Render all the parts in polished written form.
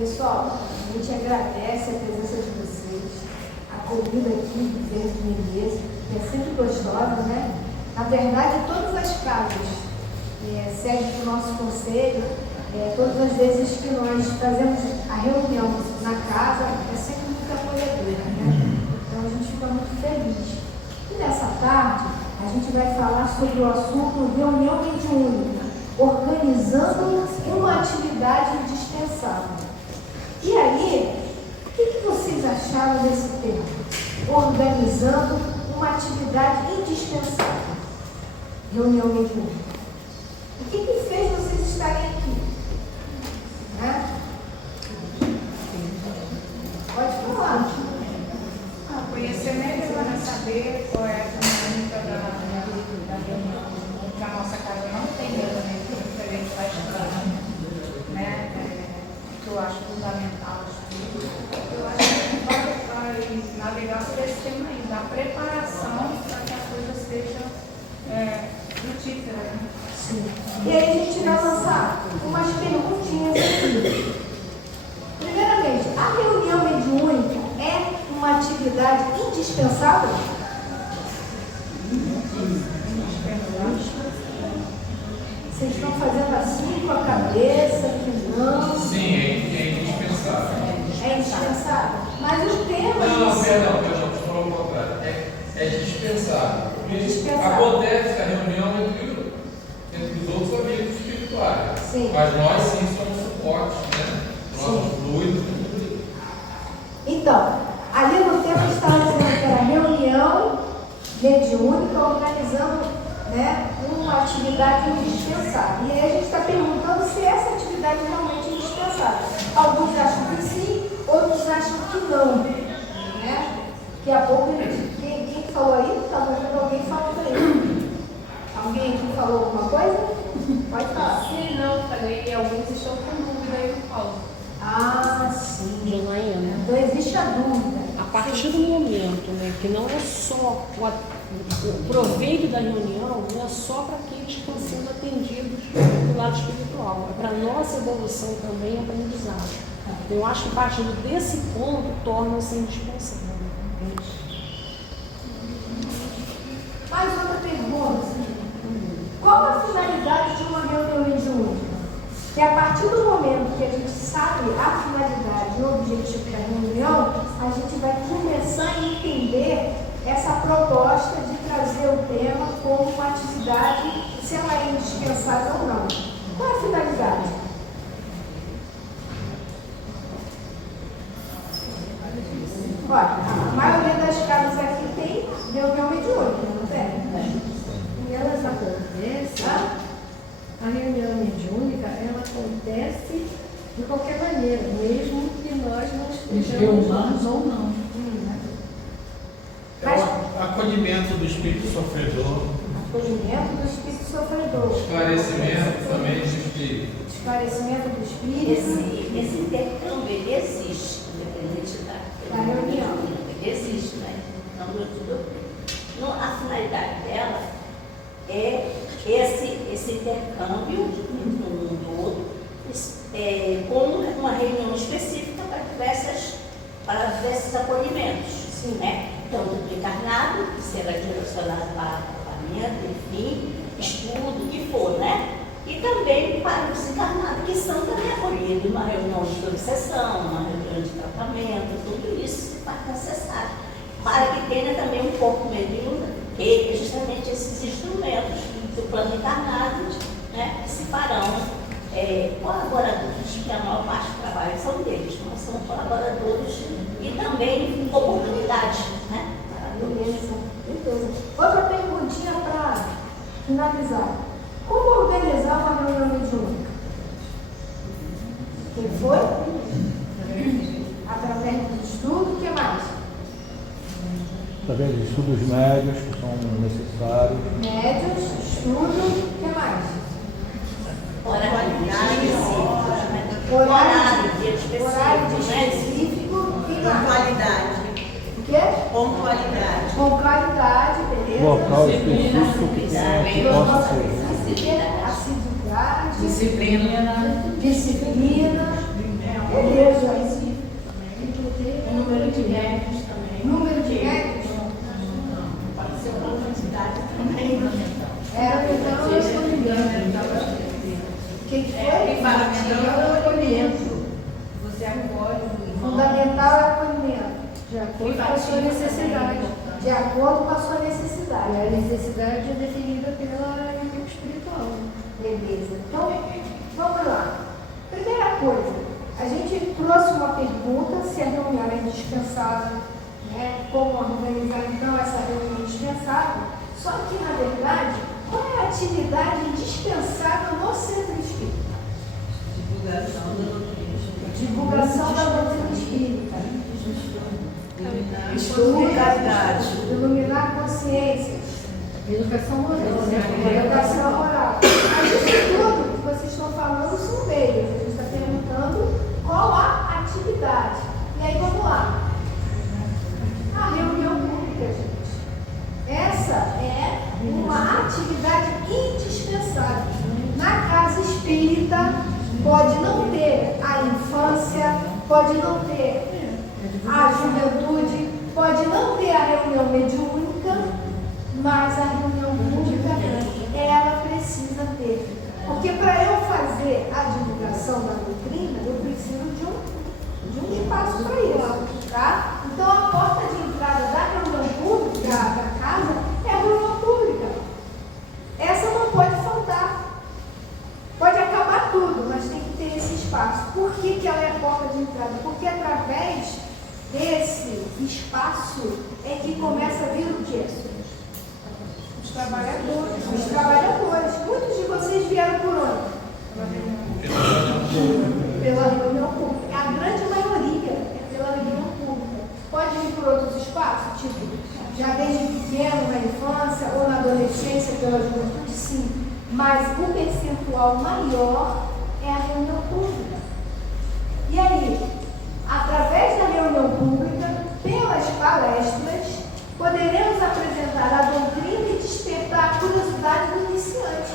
Pessoal, a gente agradece a presença de vocês, a comida aqui do Verde Menezes, que é sempre gostosa, né? Na verdade, todas as casas seguem do nosso conselho, todas as vezes que nós fazemos a reunião na casa, é sempre muito acolhedora, né? Então a gente fica muito feliz. E nessa tarde, a gente vai falar sobre o assunto reunião mediúnica, organizando uma atividade indispensável. E aí, o que vocês acharam desse termo? Organizando uma atividade indispensável. Reunião mediúnica. O que fez vocês estarem aqui? Né? Pode falar. Conhecer melhor, saber qual é a dinâmica da reunião. Que a nossa casa não tem reunião diferente da escola, né? Que eu acho fundamental. Eu acho que vai navegar por esse tema aí, da preparação para que a coisa seja frutífera. Né? Sim. E aí a gente vai lançar umas perguntinhas aqui. Primeiramente, a reunião mediúnica é uma atividade indispensável? Vocês estão fazendo assim com a cabeça, que não? Sim, é indispensável. É indispensável. Mas o tema... Não, perdão, você falou o contrário. É dispensável. Porque acontece a reunião entre os outros amigos espirituais. Sim. Mas nós sim somos suporte, né? Nossos fluidos. Então, ali no texto estava dizendo que era reunião mediúnica organizando, né, uma atividade indispensável. E aí a gente está perguntando se essa atividade realmente é indispensável. Alguns acham que sim, outros acham que não. Né? Daqui a pouco, quem falou aí? Estava vendo alguém falando aí. Alguém aqui falou alguma coisa? Pode falar. Sim, não, falei que alguns estão com dúvida aí no Paulo. Ah, sim. Janaína. Então existe a dúvida. A partir do momento, né, que não é só o proveito da reunião, não é só para aqueles que estão sendo atendidos do lado espiritual, é para a nossa evolução também e aprendizagem. Eu acho que partindo desse ponto torna-se indispensável. Mais outra pergunta. Qual a finalidade de uma reunião mediúnica? Que a partir do momento que a gente sabe a finalidade e o objetivo da reunião, a gente vai começar a entender essa proposta de trazer o tema como uma atividade, se ela é indispensável ou não. Qual é a finalidade? Olha, a maioria das casas aqui tem reunião mediúnica, não tem? E elas acontecem, a reunião mediúnica, ela acontece de qualquer maneira, mesmo que nós não estejamos juntos ou não. É o acolhimento do espírito sofredor. Acolhimento do espírito sofredor. Esclarecimento também do espírito. Esclarecimento do espírito. Esse intercâmbio ele existe, independente da reunião. Ele existe, né? Então, a finalidade dela é esse intercâmbio entre um e o outro, com uma reunião específica para diversos acolhimentos. Sim. Né? Então, do encarnado, que será direcionado para tratamento, enfim, estudo, o que for, né? E também para os encarnados, que são também acolhidos numa reunião de obsessão, numa reunião de tratamento, tudo isso se faz necessário. Para que tenha também um corpo mediúnico, que é justamente esses instrumentos do plano encarnado, né? Que se farão colaboradores, que a maior parte do trabalho são deles, mas são colaboradores e também oportunidades, né? Beleza. Outra perguntinha para finalizar. Como organizar uma reunião mediúnica? Quem foi? Através do estudo, o que mais? Através de estudos médios que são necessários. Médios, estudo, o que mais? Horário específico, e mais? Qualidade. O quê? Pontualidade. Com qualidade, beleza? Local específico que possa ser. Assiduidade, Disciplina. disciplina, Beleza. O número de médicos também. Número de médicos? Pode ser uma quantidade também. Então, eu estou ligando. Quem foi? É o acolhimento. Você acolhe. Fundamental é acolhimento. De acordo com a sua necessidade. De acordo com a sua necessidade. E a necessidade é definida pela equipe espiritual. Beleza. Então, vamos lá. Primeira coisa, a gente trouxe uma pergunta se a reunião é indispensável, né? Como organizar então essa reunião indispensável. Só que, na verdade, qual é a atividade indispensável no centro espírita? Divulgação da doutrina espírita. Estudo, caridade. Iluminar consciências. Educação moral. Educação moral. Mas isso tudo que vocês estão falando são meios. A gente está perguntando qual a atividade. E aí vamos lá. A reunião pública, gente. Essa é uma atividade indispensável. Na casa espírita pode não ter a infância, pode não ter a juventude, pode não ter a reunião mediúnica, mas a reunião pública, ela precisa ter. Porque para eu fazer a divulgação da doutrina, eu preciso de um espaço para isso. Tá? Então a porta de entrada da reunião pública, da casa, é a reunião pública. Essa não pode faltar. Pode acabar tudo, mas tem que ter esse espaço. Por que ela é a porta de entrada? Porque através desse espaço é que começa a vir o quê? Os trabalhadores. Os trabalhadores. Muitos de vocês vieram por onde? Pela reunião pública. A grande maioria é pela reunião pública. Pode vir por outros espaços, tipo, já desde pequeno, na infância ou na adolescência, pela juventude, sim. Mas o percentual maior é a reunião pública. E aí, através da reunião pública, pelas palestras, poderemos apresentar a doutrina e despertar a curiosidade do iniciante.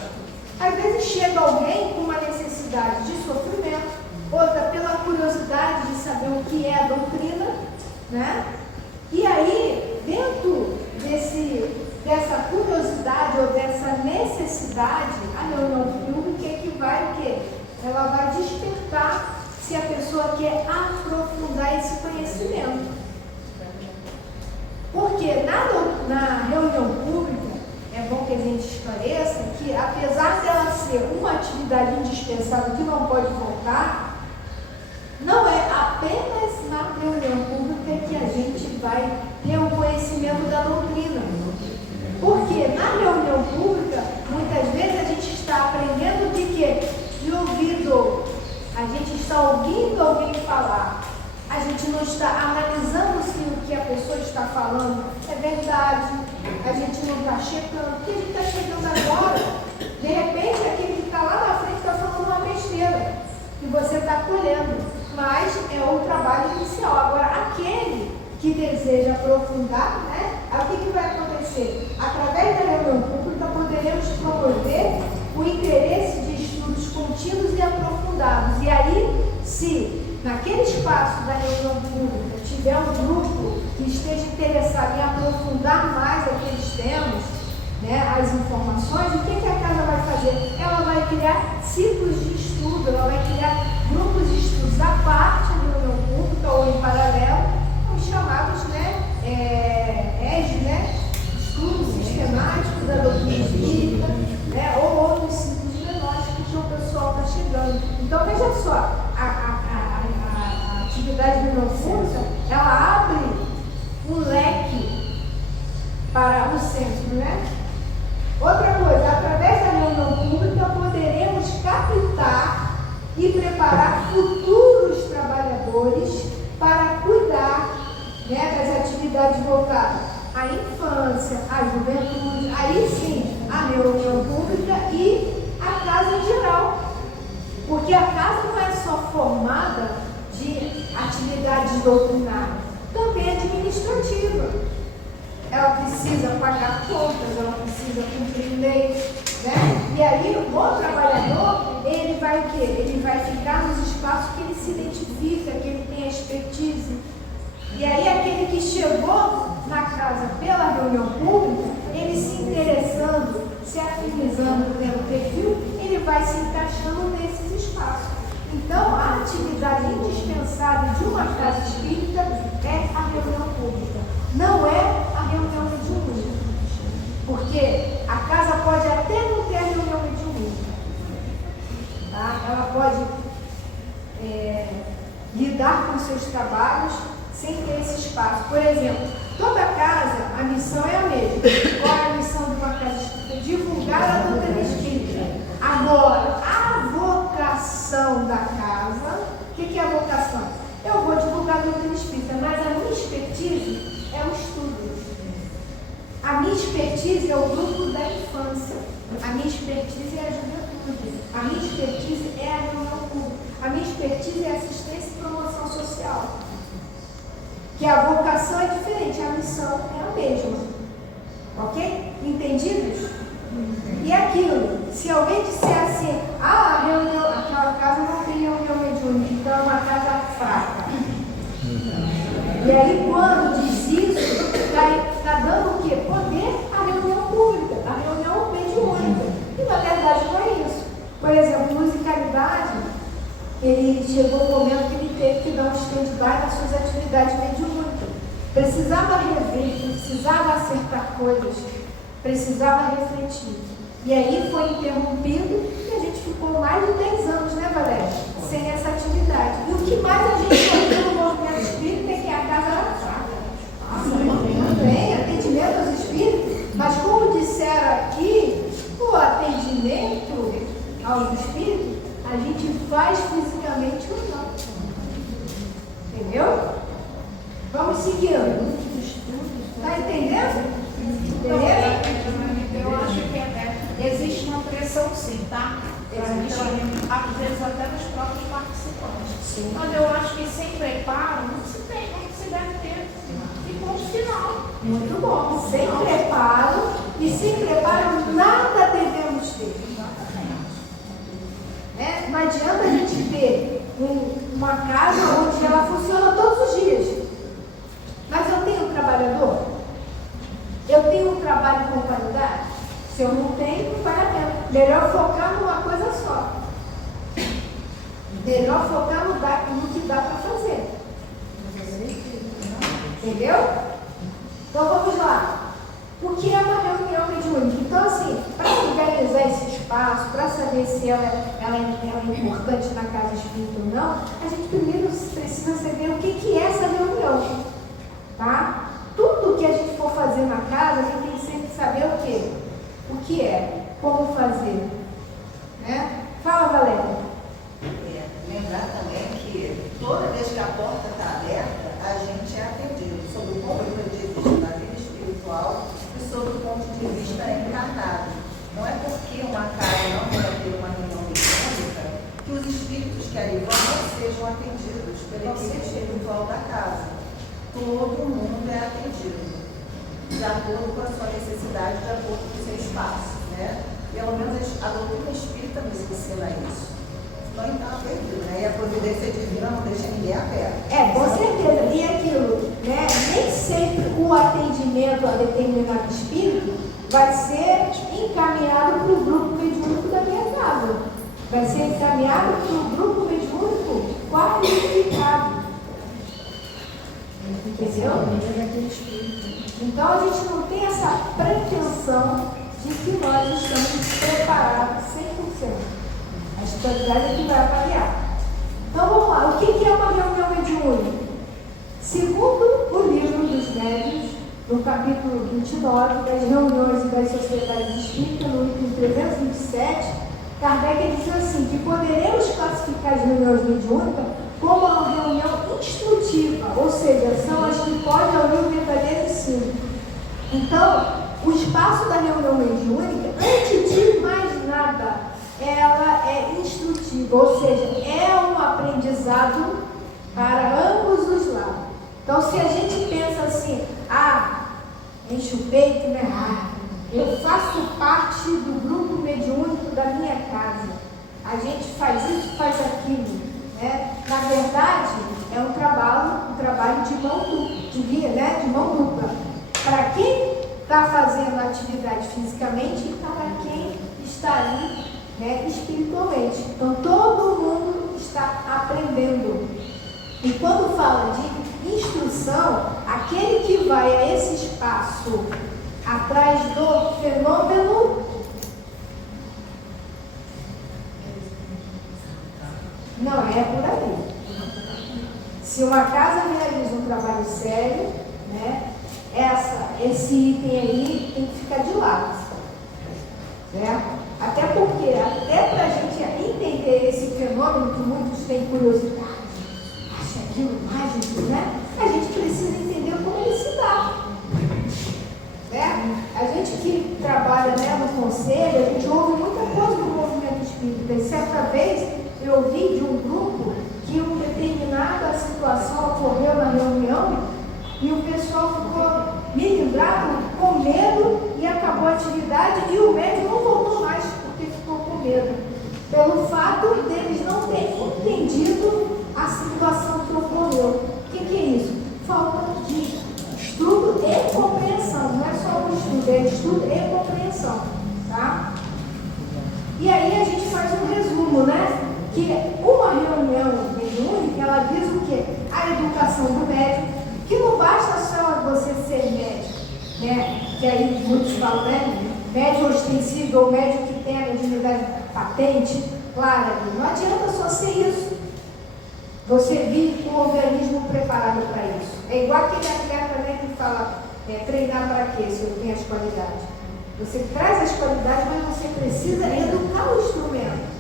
Às vezes chega alguém com uma necessidade de sofrimento, outra pela curiosidade de saber o que é a doutrina, né? E aí, dentro dessa curiosidade ou dessa necessidade, a reunião pública é que vai o quê? Ela vai despertar se a pessoa quer aprofundar esse conhecimento. Porque na reunião pública, é bom que a gente esclareça que, apesar dela ser uma atividade indispensável que não pode faltar, não é apenas na reunião pública que a gente vai ter o conhecimento da doutrina. Porque na reunião pública, muitas vezes a gente está aprendendo de quê? De ouvido. A gente está ouvindo alguém falar. A gente não está analisando se o que a pessoa está falando é verdade. A gente não está checando. Porque a gente está chegando agora. De repente, aquele que está lá na frente está falando uma besteira. E você está colhendo. Mas é o trabalho inicial. Agora, aquele que deseja aprofundar, né? O que vai acontecer? Através da reunião pública, poderemos promover o interesse de estudos contínuos e aprofundados. E aí, se naquele espaço da reunião pública tiver um grupo que esteja interessado em aprofundar mais aqueles temas, né, as informações, o que a casa vai fazer? Ela vai criar ciclos de estudo, ela vai criar grupos de estudos à parte da reunião pública ou em paralelo, os chamados, né, estudos sistemáticos da doutrina espírita, né, ou outros ciclos menores que o pessoal está chegando. Então, veja só, a atividade da reunião pública, ela abre um leque para o centro, né? Outra coisa, através da reunião pública, poderemos captar e preparar futuros trabalhadores para cuidar, né, das atividades voltadas à infância, à juventude, aí sim, a reunião pública e a casa em geral. Porque a casa não é só formada de atividades doutrinárias, também administrativa. Ela precisa pagar contas, ela precisa cumprir leis, né? E aí o trabalhador ele vai o quê? Ele vai ficar nos espaços que ele se identifica, que ele tem a expertise. E aí aquele que chegou na casa pela reunião pública, ele se interessando, se afinizando pelo perfil, ele vai se encaixando nesses espaços. Então, a atividade indispensável de uma casa espírita é a reunião pública, não é a reunião mediúnica. Porque a casa pode até não ter a reunião mediúnica, tá? Ela pode lidar com seus trabalhos sem ter esse espaço. Por exemplo, toda casa, a missão é a mesma. Qual é a missão de uma casa espírita? Divulgar a doutrina espírita. Agora, a vocação da casa, o que é a vocação? Eu vou divulgar a doutrina espírita, mas a minha expertise é o estudo. A minha expertise é o grupo da infância. A minha expertise é a juventude. A minha expertise é a reunião pública. A minha expertise é a assistência e promoção social. Que a vocação é diferente, a missão é a mesma. Ok? Entendidos? E aquilo, se alguém disser assim, a reunião, aquela casa não tem reunião mediúnica, então é uma casa fraca. E aí quando diz isso, está dando o quê? Poder à reunião pública, à reunião mediúnica. E na verdade não é isso. Por exemplo, musicalidade, ele chegou um momento que ele teve que dar um stand-by nas suas atividades mediúnicas. Precisava rever, precisava acertar coisas, precisava refletir. E aí foi interrompido e a gente ficou mais de 10 anos, né, Valéria? Sem essa atividade. E o que mais a gente ouviu no movimento espírita é que a casa era fraca. Também, atendimento aos espíritos, mas como disseram aqui, o atendimento aos espíritos, a gente faz fisicamente ou não. Entendeu? Vamos seguindo. Está entendendo? Eu acho que até existe uma pressão sim, tá? Existe, às vezes até nos próprios participantes. Sim. Mas eu acho que sem preparo não se tem, não se deve ter. E ponto final. Muito bom. Sem preparo, e sem preparo nada devemos ter. Né? Não adianta a gente ter uma casa onde ela funciona todos os dias. Mas eu tenho um trabalhador? Eu tenho um trabalho com qualidade? Se eu não tenho, não vale a pena. Melhor focar numa coisa só. Melhor focar no que dá para fazer. Entendeu? Então vamos lá. O que é uma reunião mediúnica? Então, assim, para organizar esse espaço, para saber se ela é importante na casa espírita ou não, a gente primeiro precisa saber o que é essa reunião. Tá? Tudo que a gente for fazer na casa, a gente tem que sempre saber o quê? O que é, como fazer. Né? Fala, Valéria. Lembrar também que toda vez que a porta está aberta, a gente é atendido sob o ponto de vista da vida espiritual e sob o ponto de vista encarnado. Não é porque uma casa não vai ter uma reunião mediúnica que os espíritos que ali vão não sejam atendidos pela equipe espiritual da casa. Todo mundo é atendido, de acordo com a sua necessidade, de acordo com o seu espaço, né? Pelo menos a doutrina espírita nos ensina isso. Não está perdido, né? E a providência divina não deixa ninguém aberto. Com certeza. E aquilo, né? Nem sempre o atendimento a determinado espírito vai ser encaminhado para o grupo mediúnico da minha casa. Vai ser encaminhado para o grupo mediúnico qualificado. Entendeu? Então a gente não tem essa pretensão de que nós estamos preparados 100%. A espiritualidade é que vai avaliar. Então vamos lá, o que é uma reunião mediúnica? Segundo o livro dos médiuns, no capítulo 29, das reuniões e das sociedades espíritas, no item 327, Kardec diz assim, que poderemos classificar as reuniões mediúnicas como uma reunião instrutiva, ou seja, são as que podem ouvir o verdadeiro ensino. Então, o espaço da reunião mediúnica, antes de mais nada, ela é instrutiva, ou seja, é um aprendizado para ambos os lados. Então, se a gente pensa assim, enche o peito, né? Eu faço parte do grupo mediúnico da minha casa. a gente faz isso, faz aquilo, né? Na verdade, é um trabalho de mão dupla, né? De mão dupla. Para quem está fazendo atividade fisicamente e para quem está ali, né, espiritualmente. Então, todo mundo está aprendendo. E quando fala de instrução, aquele que vai a esse espaço atrás do fenômeno, não é por ali. Se uma casa realiza um trabalho sério, né, esse item aí tem que ficar de lado, certo? Até porque, até para a gente entender esse fenômeno que muitos têm curiosidade, acha aquilo mágico, né? A gente precisa entender como ele se dá, certo? A gente que trabalha, né, no conselho, a gente ouve muita coisa do movimento espírita. E certa vez eu ouvi de um grupo que uma determinada situação ocorreu na reunião e o pessoal ficou melindrado, com medo, e acabou a atividade e o médico não voltou mais porque ficou com medo. Pelo fato deles não terem entendido a situação que ocorreu. O que é isso? Falta de estudo e compreensão. Não é só o estudo, é estudo e compreensão. Tá? E aí a gente faz um resumo, né? Que uma reunião mediúnica, ela diz o quê? A educação do médico, que não basta só você ser médico, né? Que aí muitos falam, né? Médico ostensivo ou médico que tem a mediunidade patente, clara, não adianta só ser isso. Você vir com o organismo preparado para isso. É igual aquele atleta, né, que fala, treinar para quê, se eu tenho as qualidades? Você traz as qualidades, mas você precisa educar o instrumento.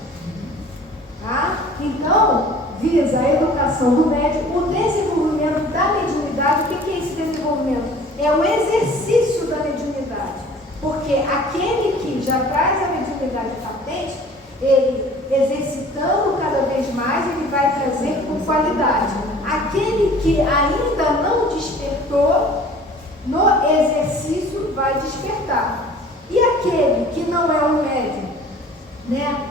Tá? Então, visa a educação do médico, o desenvolvimento da mediunidade. O que é esse desenvolvimento? É o exercício da mediunidade. Porque aquele que já traz a mediunidade patente, ele exercitando cada vez mais, ele vai trazer com qualidade. Aquele que ainda não despertou, no exercício vai despertar. E aquele que não é um médium, né?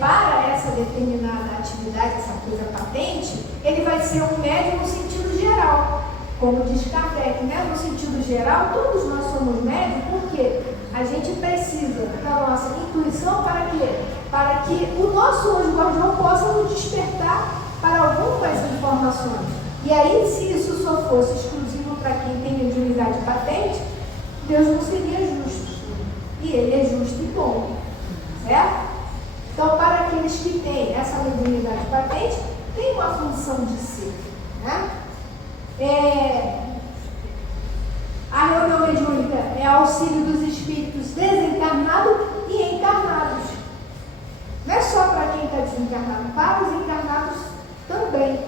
Para essa determinada atividade, essa coisa patente, ele vai ser um médium no sentido geral. Como diz Kardec, né? No sentido geral, todos nós somos médios, porque a gente precisa da nossa intuição para quê? Para que o nosso anjo guardião possa nos despertar para algumas informações. E aí, se isso só fosse exclusivo para quem tem mediunidade patente, Deus não seria justo. E Ele é justo e bom. Certo? Então, para aqueles que têm essa mediunidade patente, tem uma função de ser, né? A reunião mediúnica é auxílio dos espíritos desencarnados e encarnados. Não é só para quem está desencarnado, para os encarnados também.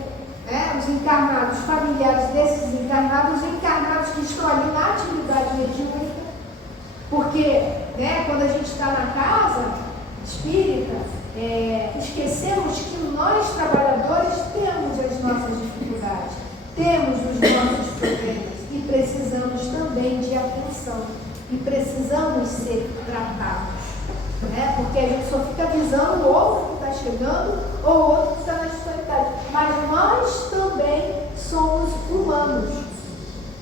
Né? Os encarnados, familiares desses encarnados, os encarnados que estão ali na atividade mediúnica. Porque, né, quando a gente está na casa espírita, esquecemos que nós, trabalhadores, temos as nossas dificuldades, temos os nossos problemas e precisamos também de atenção e precisamos ser tratados, né? Porque a gente só fica avisando o outro que está chegando ou o outro que está na dificuldade, mas nós também somos humanos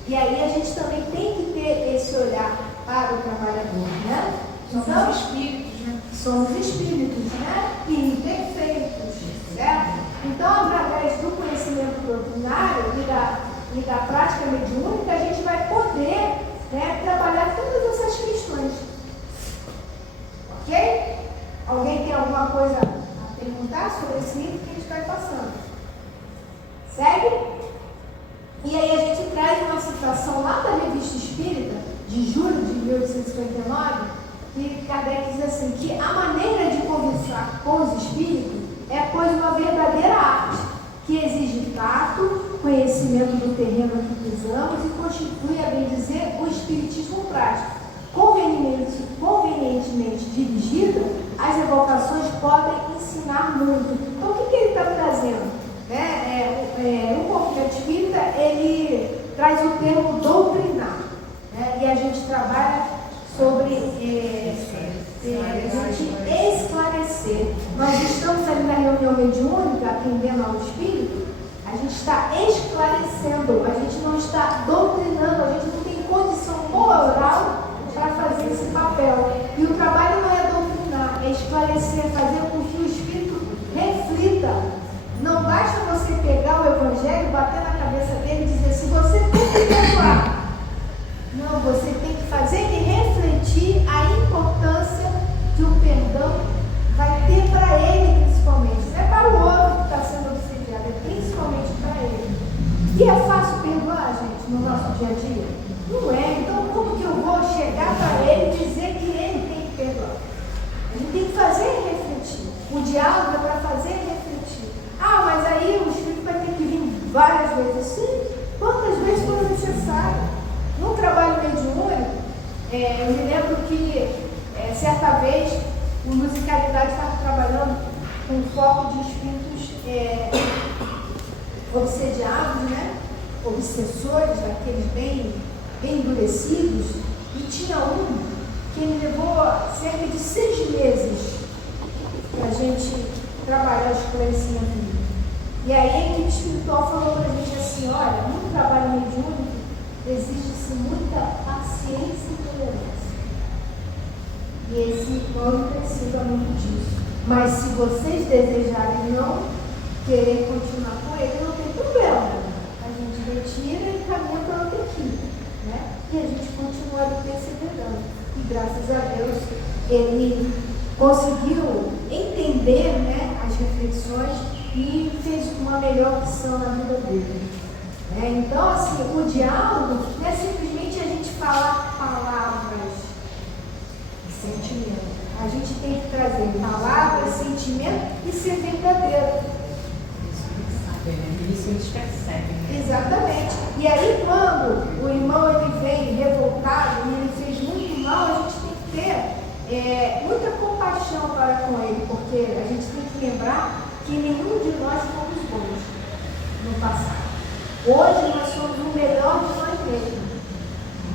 e aí a gente também tem que ter esse olhar para o trabalhador, né? Somos espíritos, né? Somos espíritos, né? E imperfeitos, certo? Então, através do conhecimento doutrinário e da prática mediúnica, a gente vai poder, né, trabalhar todas essas questões. Ok? Alguém tem alguma coisa a perguntar sobre esse livro que a gente vai passando? Segue? E aí a gente traz uma citação lá da Revista Espírita, de julho de 1859, que Kardec diz assim, que a maneira de conversar com os espíritos é, pois, uma verdadeira arte, que exige tato, conhecimento do terreno a que pisamos e constitui, a bem dizer, o espiritismo prático. Convenientemente dirigida, as evocações podem ensinar muito. Então, o que ele está trazendo? O movimento espírita, ele traz o termo doutrinar, né? E a gente trabalha sobre a gente esclarecer. nós estamos ali na reunião mediúnica, atendendo ao Espírito, a gente está esclarecendo, a gente não está doutrinando, a gente não tem condição moral para fazer esse papel. E o trabalho não é doutrinar, é esclarecer, fazer com que o Espírito reflita. Não basta você pegar o Evangelho, bater na cabeça dele e dizer, se você tem que perdoar. Não, você tem que fazer ele refletir a importância que o perdão vai ter para ele, principalmente. Não é para o outro que está sendo obsediado, é principalmente para ele. E é fácil perdoar, gente, no nosso dia a dia? Não é. Então, como que eu vou chegar para ele e dizer que ele tem que perdoar? A gente tem que fazer ele refletir. O diálogo é para fazer ele refletir. Ah, mas aí o Espírito vai ter que vir várias vezes. Sim, quantas vezes for necessário. No trabalho mediúnico, eu me lembro que certa vez o Musicalidade estava trabalhando com foco de espíritos obsediados, né? Obsessores, aqueles bem endurecidos, e tinha um que ele levou cerca de 6 meses para a gente trabalhar o esclarecimento dele. E aí a equipe espiritual falou para a gente assim, olha, no trabalho mediúnico existe-se muita paciência e tolerância. E esse homem precisa muito disso. Mas se vocês desejarem não querer continuar com ele, não tem problema. A gente retira e caminha para outra equipe, né? E a gente continua ali perseverando. E graças a Deus ele conseguiu entender, né, as reflexões e fez uma melhor opção na vida dele. Então, assim, o diálogo não é simplesmente a gente falar palavras e sentimento. A gente tem que trazer palavras, sentimento e ser verdadeiro. Isso eles percebem. Exatamente. E aí, quando o irmão ele vem revoltado e ele fez muito mal, a gente tem que ter muita compaixão para com ele, porque a gente tem que lembrar que nenhum de nós fomos bons no passado. Hoje nós somos o melhor de nós mesmos,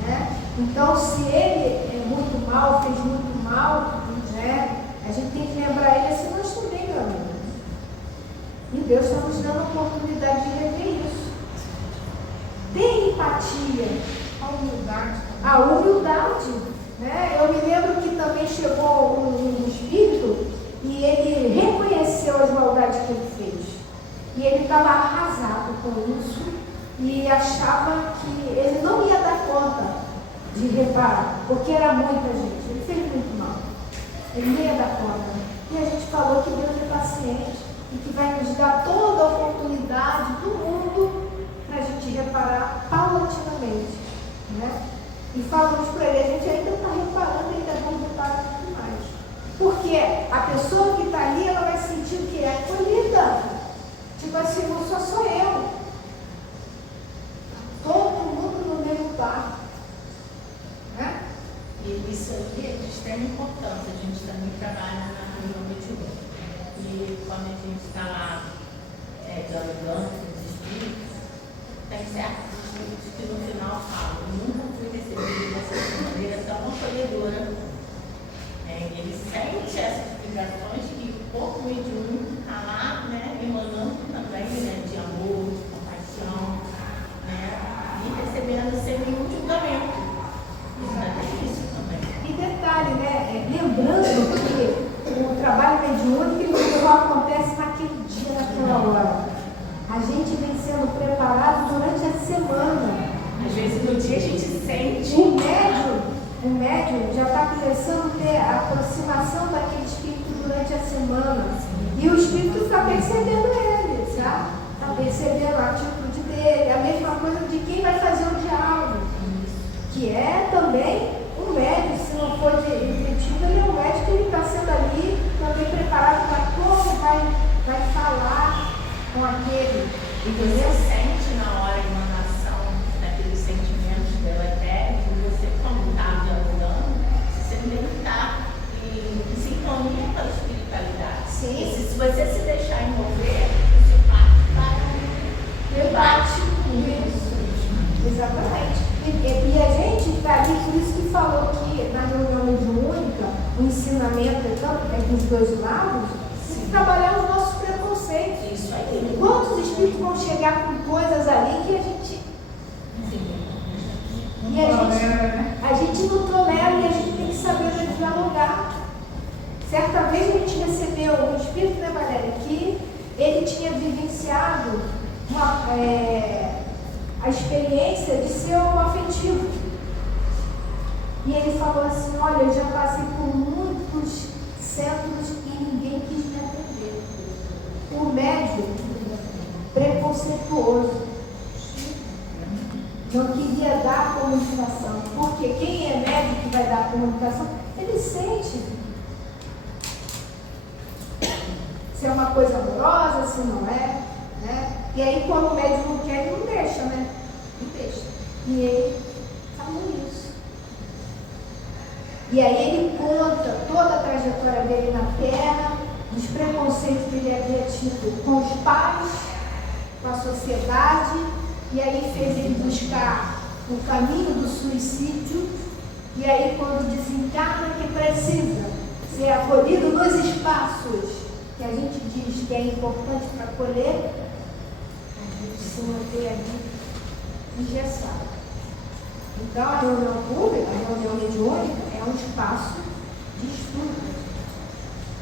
né? Então, se ele é muito mal, fez muito mal, né? A gente tem que lembrar ele assim, nós também, meu amigo. E Deus está nos dando a oportunidade de rever isso. Tem empatia, a humildade, né? Eu me lembro que também chegou um espírito e ele reconheceu as maldades que ele fez. E ele estava arrasado com isso e achava que ele não ia dar conta de reparar, porque era muita gente, ele fez muito mal. Ele não ia dar conta. E a gente falou que Deus é paciente e que vai nos dar toda a oportunidade do mundo para a gente reparar paulatinamente, né? E falamos para ele, a gente ainda está reparando, ainda vamos reparar muito mais. Porque a pessoa que está ali, ela vai sentir que é acolhida. Tipo assim, não sou eu. Todo mundo no mesmo barco. Né? E isso aqui é de extrema importância. A gente também trabalha na reunião mediúnica. E quando a gente está lá dialogando com os espíritos, tem certos espíritos que no final falam, eu nunca fui recebido dessa maneira tão acolhedora. Ele sente essas ligações que o corpo mediúnico está lá, né, emanando também, né, de amor, de compaixão, né, e recebendo sem nenhum julgamento. Isso é difícil também. E detalhe, né, lembrando que o trabalho mediúnico só acontece naquele dia, naquela hora. A gente vem sendo preparado durante a semana. Às vezes no dia a gente sente. O médium já está começando a ter a aproximação daquele espírito durante a semana. E o espírito está percebendo ele, sabe? Está percebendo a atitude dele, a mesma coisa de quem vai fazer o diálogo. Que é também um médium, se não for repetido, ele é um médium que ele está sendo ali também preparado para como vai falar com aquele. E você sente na hora a emanação daqueles sentimentos deletérios, e você, como está dialogando, você tem que estar em sintonia com a espiritualidade. Sim. E se você se deixar envolver, você parte para um debate com isso. Exatamente. E a gente está ali, por isso que falou que na reunião mediúnica o ensinamento é dos dois lados, trabalhar os nossos preconceitos. Isso aí. Quantos espíritos vão chegar com coisas ali que a gente. E a gente não tolera e a gente tem que saber dialogar. Certa vez a gente recebeu um espírito, né, Valéria, que ele tinha vivenciado a experiência de ser homoafetivo. E ele falou assim: olha, eu já passei por muitos centros e ninguém quis me atender. O médium preconceituoso não queria dar a comunicação, porque quem é médium que vai dar a comunicação, ele sente se é uma coisa amorosa, se não é, né? E aí quando o médium não quer, ele não deixa, né? Não deixa. E ele falou isso. E aí ele conta toda a trajetória dele na Terra, os preconceitos que ele havia tido com os pais, com a sociedade, e aí fez ele buscar o caminho do suicídio, e aí quando desencarna que precisa ser acolhido nos espaços que a gente diz que é importante para acolher, a gente se mantém ali engessado. Então a reunião pública, a reunião mediúnica é um espaço de estudo,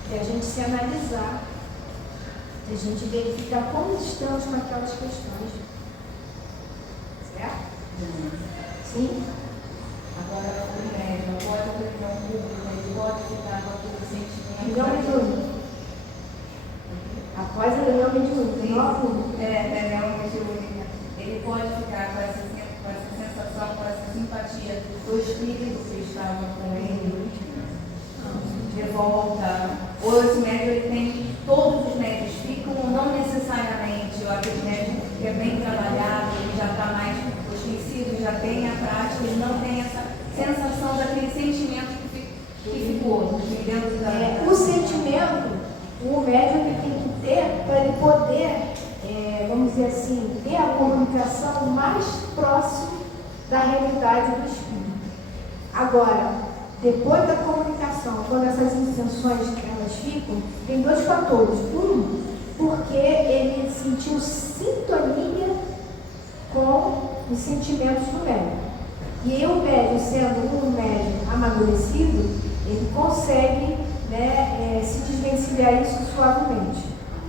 de a gente se analisar, de a gente verificar como estamos com aquelas questões. Certo? Sim? Agora, o médium, após a reunião pública, ele pode ficar com aquele sentimento. Reunião mediúnica. Após a reunião mediúnica, reunião mediúnica. Ele pode ficar com essa sensação, com essa simpatia do espírito que estava com ele, de volta. Ou esse médium, ele tem, todos os médios ficam, não necessariamente, ou aquele médium que é bem trabalhado, ele já está mais conhecido, já tem a prática, ele não tem essa sensação daquele sentimento que ficou dentro da... O sentimento, o médium tem que ter para ele poder, vamos dizer assim, ter a comunicação mais próxima da realidade do espírito. Agora, depois da comunicação, quando essas intenções elas ficam, tem dois fatores. Um, porque ele sentiu sintonia com os sentimentos do médium. E o médium, sendo um médium amadurecido, ele consegue, né, se desvencilhar isso suavemente.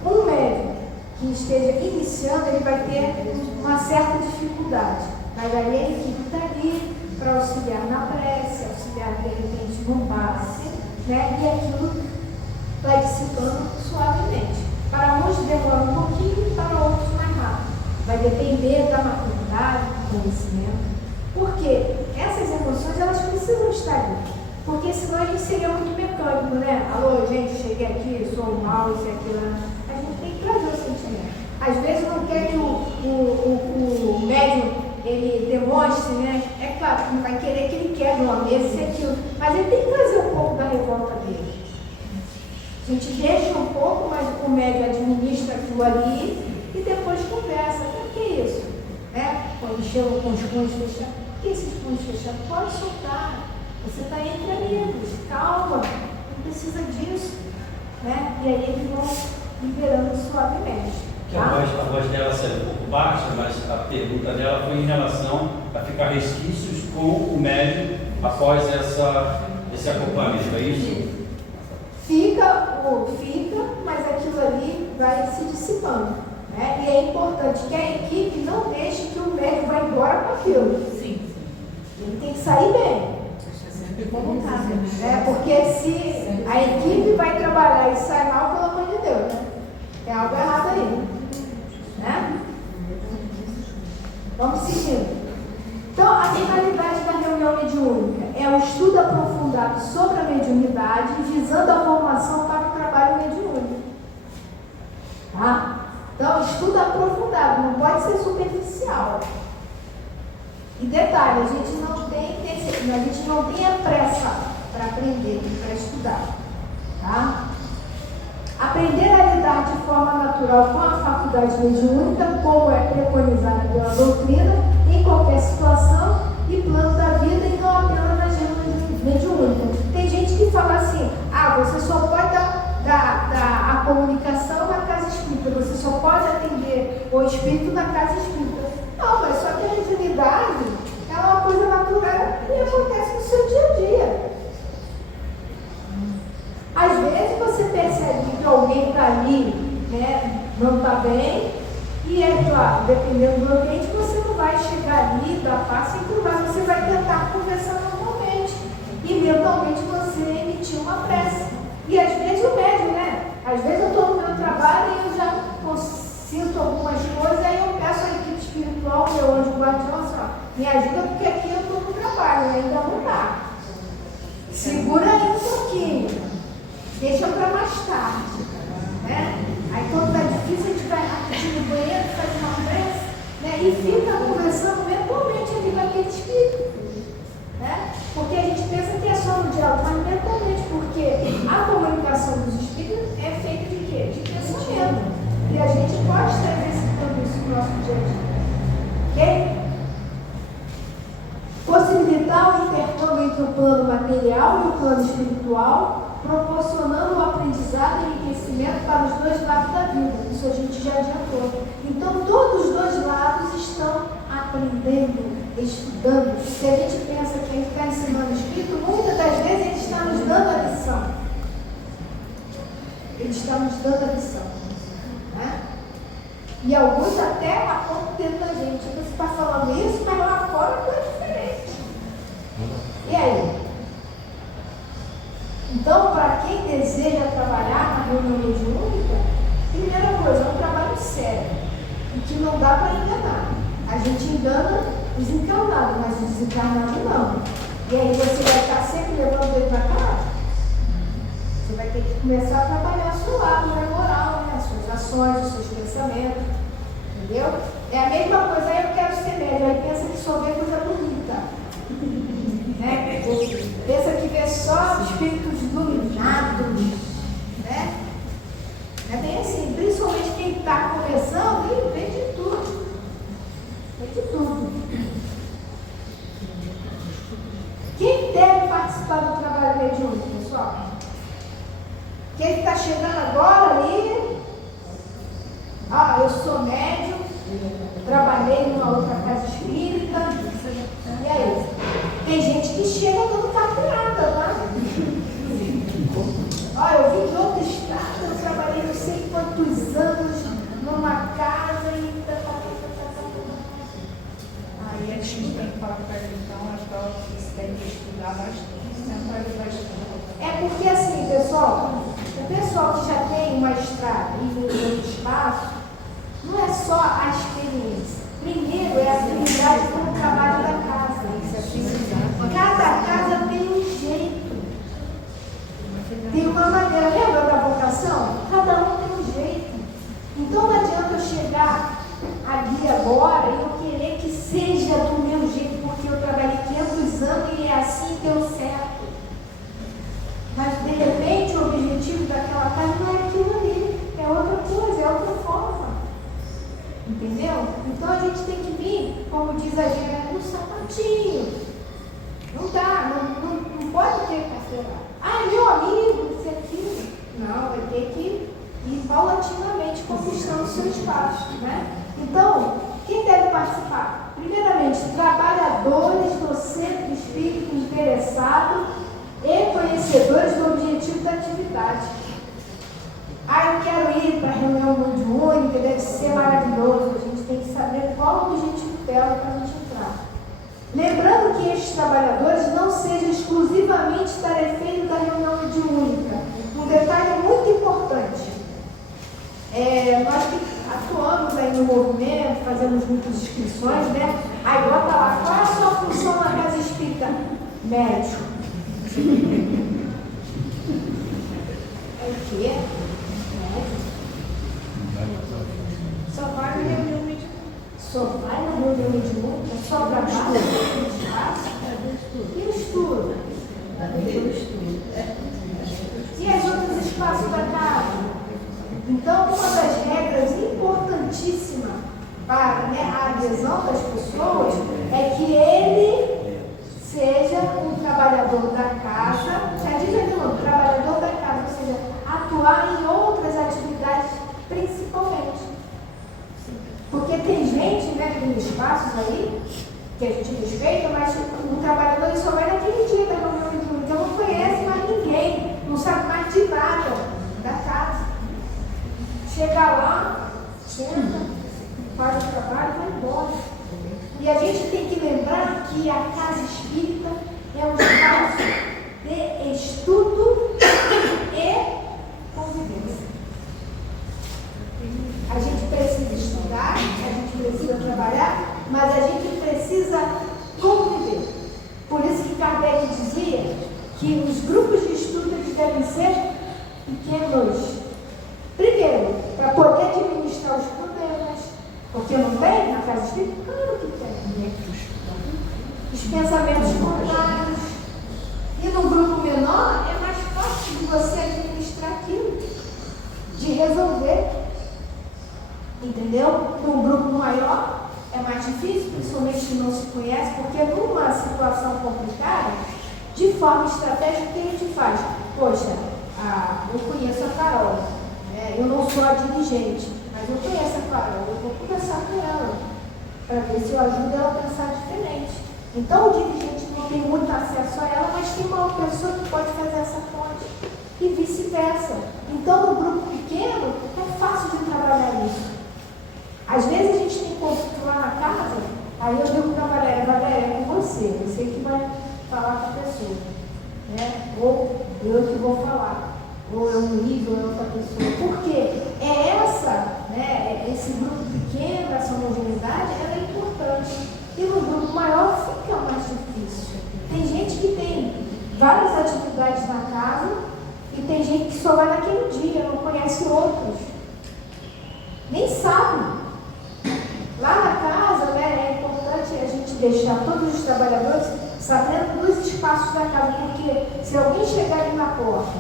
Um médium que esteja iniciando, ele vai ter uma certa dificuldade, mas aí a equipe está ali para auxiliar na prece, auxiliar de repente no passe, né, e aquilo vai dissipando suavemente. Para uns demora um pouquinho, para outros mais rápido. Vai depender da maturidade, do conhecimento. Porque essas emoções, elas precisam estar ali. Porque senão a gente seria muito mecânico, né? Alô, gente, cheguei aqui, sou mal, isso e aquilo. A gente tem que trazer o sentimento. Às vezes não quer que o médium, ele demonstre, né? É claro que não vai querer que ele quebre uma mesa, isso e aquilo. Mas ele tem que trazer um pouco da revolta dele. A gente deixa um pouco, mas o médium administra aquilo ali e depois conversa. O que é isso? Né? Quando chegam com os punhos fechados. O que é esses punhos fechados? Pode soltar. Você está entre amigos. Calma. Não precisa disso. Né? E aí eles vão liberando suavemente. Que a voz dela saiu um pouco baixa, mas a pergunta dela foi em relação a ficar resquícios com o médium após esse acoplamento. É isso? Fica, mas aquilo ali vai se dissipando. Né? E é importante que a equipe não deixe que o médium vá embora com aquilo. Sim. Ele tem que sair bem. Porque se a equipe vai trabalhar e sai mal, pelo amor de Deus, né? Tem algo errado aí. Né? Vamos seguindo. Então, a finalidade da reunião mediúnica é o estudo aprofundado sobre a mediunidade, visando a formação para o trabalho mediúnico. Tá? Então, estudo aprofundado, não pode ser superficial. E detalhe, a gente não tem a pressa para aprender e para estudar. Tá? Aprender a lidar de forma natural com a faculdade mediúnica, como é preconizado pela doutrina, em qualquer situação e plano da vida, e não apenas na mediúnica. Tem gente que fala assim, você só pode dar a comunicação espírito na casa espírita. Não, mas só que a mediunidade é uma coisa natural e acontece no seu dia a dia. Às vezes você percebe que alguém está ali, né, não está bem, e é claro, dependendo do ambiente, você não vai chegar ali, dar passo e cruzar, você vai tentar conversar normalmente. E mentalmente você emitir uma prece. E às vezes o médium, né? Às vezes eu estou no meu trabalho e eu já sinto algumas coisas, aí eu peço à equipe espiritual, meu anjo guardião, assim, ó, me ajuda porque aqui eu estou no trabalho, ainda não dá. Segura aí um pouquinho. Deixa para mais tarde, né? Aí quando está difícil, a gente vai rapidinho no banheiro, faz uma prece, né? E fica conversando mentalmente ali com aquele espírito, né? Porque a gente pensa que é só no diálogo, mas mentalmente, porque a comunicação dos espíritos é feita de quê? De pensamento. E a gente pode estar exercitando isso no nosso dia a dia. Ok? Possibilitar o intercâmbio entre o plano material e o plano espiritual, proporcionando o aprendizado e enriquecimento para os dois lados da vida. Isso a gente já adiantou. Então, todos os dois lados estão aprendendo, estudando. Se a gente pensa que a gente está ensinando o espírito, muitas das vezes ele está nos dando a lição. Ele está nos dando a lição. Né? E alguns até apontam o dedo da gente. Você está falando isso, mas lá fora é diferente. E aí? Então, para quem deseja trabalhar na reunião mediúnica, primeira coisa, é um trabalho sério e que não dá para enganar. A gente engana os encarnados, mas os desencarnados não. E aí você vai estar sempre levando ele para cá? Você vai ter que começar a trabalhar o seu lado, né, moral, né, as suas ações, os seus pensamentos. Entendeu? É a mesma coisa, aí eu quero ser médium, aí pensa que só vê coisa bonita. Né? Pensa que vê só espíritos iluminados, né? É bem assim, principalmente quem está começando, ele vê de tudo. Vê de tudo. Quem deve participar do trabalho mediúnico, pessoal? Quem está chegando agora ali, eu sou médium, trabalhei numa outra casa espírita, e aí? Tem gente que chega dando carteirada, tá? Eu vim de outro estado, eu trabalhei não sei quantos anos numa casa e... Aí a gente tem que falar para ele, então, as provas que você tem que estudar bastante, sentar ele vai estudar. É porque assim, pessoal, o pessoal que já tem uma estrada e um espaço, não é só a experiência. Primeiro é a afinidade com o trabalho da casa. Cada casa tem um jeito, tem uma maneira. Lembra da vocação? Cada um tem um jeito. Então não adianta eu chegar ali agora e eu querer que seja do meu jeito, porque eu trabalhei 500 anos e é assim que deu certo. Mas de repente o objetivo daquela casa não é aquilo ali, é outra coisa, é outra forma. Entendeu? Então a gente tem que vir, como diz a gente, no sapatinho. Não dá, não pode ter carteira. Meu amigo, isso aqui. Não, vai ter que ir paulatinamente conquistando o seu espaço, né? Então, quem deve participar? Primeiramente, trabalhadores do centro espírita interessados e conhecedores do objetivo da atividade. Eu quero ir para a reunião mediúnica, deve ser maravilhoso. A gente tem que saber qual o objetivo dela para a gente entrar. Lembrando que estes trabalhadores não sejam exclusivamente tarefeiros da reunião mediúnica. Um detalhe muito importante. Nós que atuamos aí no movimento, fazemos muitas inscrições, né? Aí bota lá, qual é a sua função na casa espírita? Médico. É o quê? Só vai na reunião mediúnica. Só vai na reunião mediúnica, só trabalha no espaço e o estudo. E os outros espaços da casa. Então, uma das regras importantíssimas para a adesão das pessoas é que ele seja um trabalhador da casa, já diz aqui o trabalhador da casa, ou seja, atuar em outras atividades principalmente. Porque espaços aí, que a gente respeita, mas o trabalhador ele só vai naquele dia da reunião mediúnica, então não conhece mais ninguém, não sabe mais de nada da casa. Chega lá, senta, faz o trabalho e vai embora. E a gente tem que lembrar que a casa espírita é um espaço de estudo e convivência. A gente precisa estudar, a gente precisa trabalhar, mas a gente precisa conviver. Por isso que Kardec dizia que os grupos de estudo eles devem ser pequenos. Primeiro, para poder administrar os problemas, porque não tem na casa espírita? Claro que tem. Os pensamentos contrários. E no grupo menor é mais fácil de você administrar aquilo, de resolver. Entendeu? Num grupo maior é mais difícil, principalmente se não se conhece, porque numa situação complicada, de forma estratégica, o que a gente faz? Poxa, eu conheço a Carol, né? Eu não sou a dirigente, mas eu conheço a Carol, eu vou conversar com ela, para ver se eu ajudo ela a pensar diferente. Então o dirigente não tem muito acesso a ela, mas tem uma outra pessoa que pode fazer essa ponte, e vice-versa. Então no grupo pequeno é fácil de trabalhar isso. Às vezes a gente tem conflito lá na casa, aí eu digo para a Valéria, é com você que vai falar com a pessoa, né? Ou eu que vou falar, ou é o Luiz, ou é outra pessoa. Porque é essa, né, esse grupo pequeno, essa homogeneidade, ela é importante. E no grupo maior fica mais difícil. Tem gente que tem várias atividades na casa e tem gente que só vai naquele dia, não conhece outros. Nem sabe. Lá na casa, né, é importante a gente deixar todos os trabalhadores sabendo dos espaços da casa, porque se alguém chegar ali na porta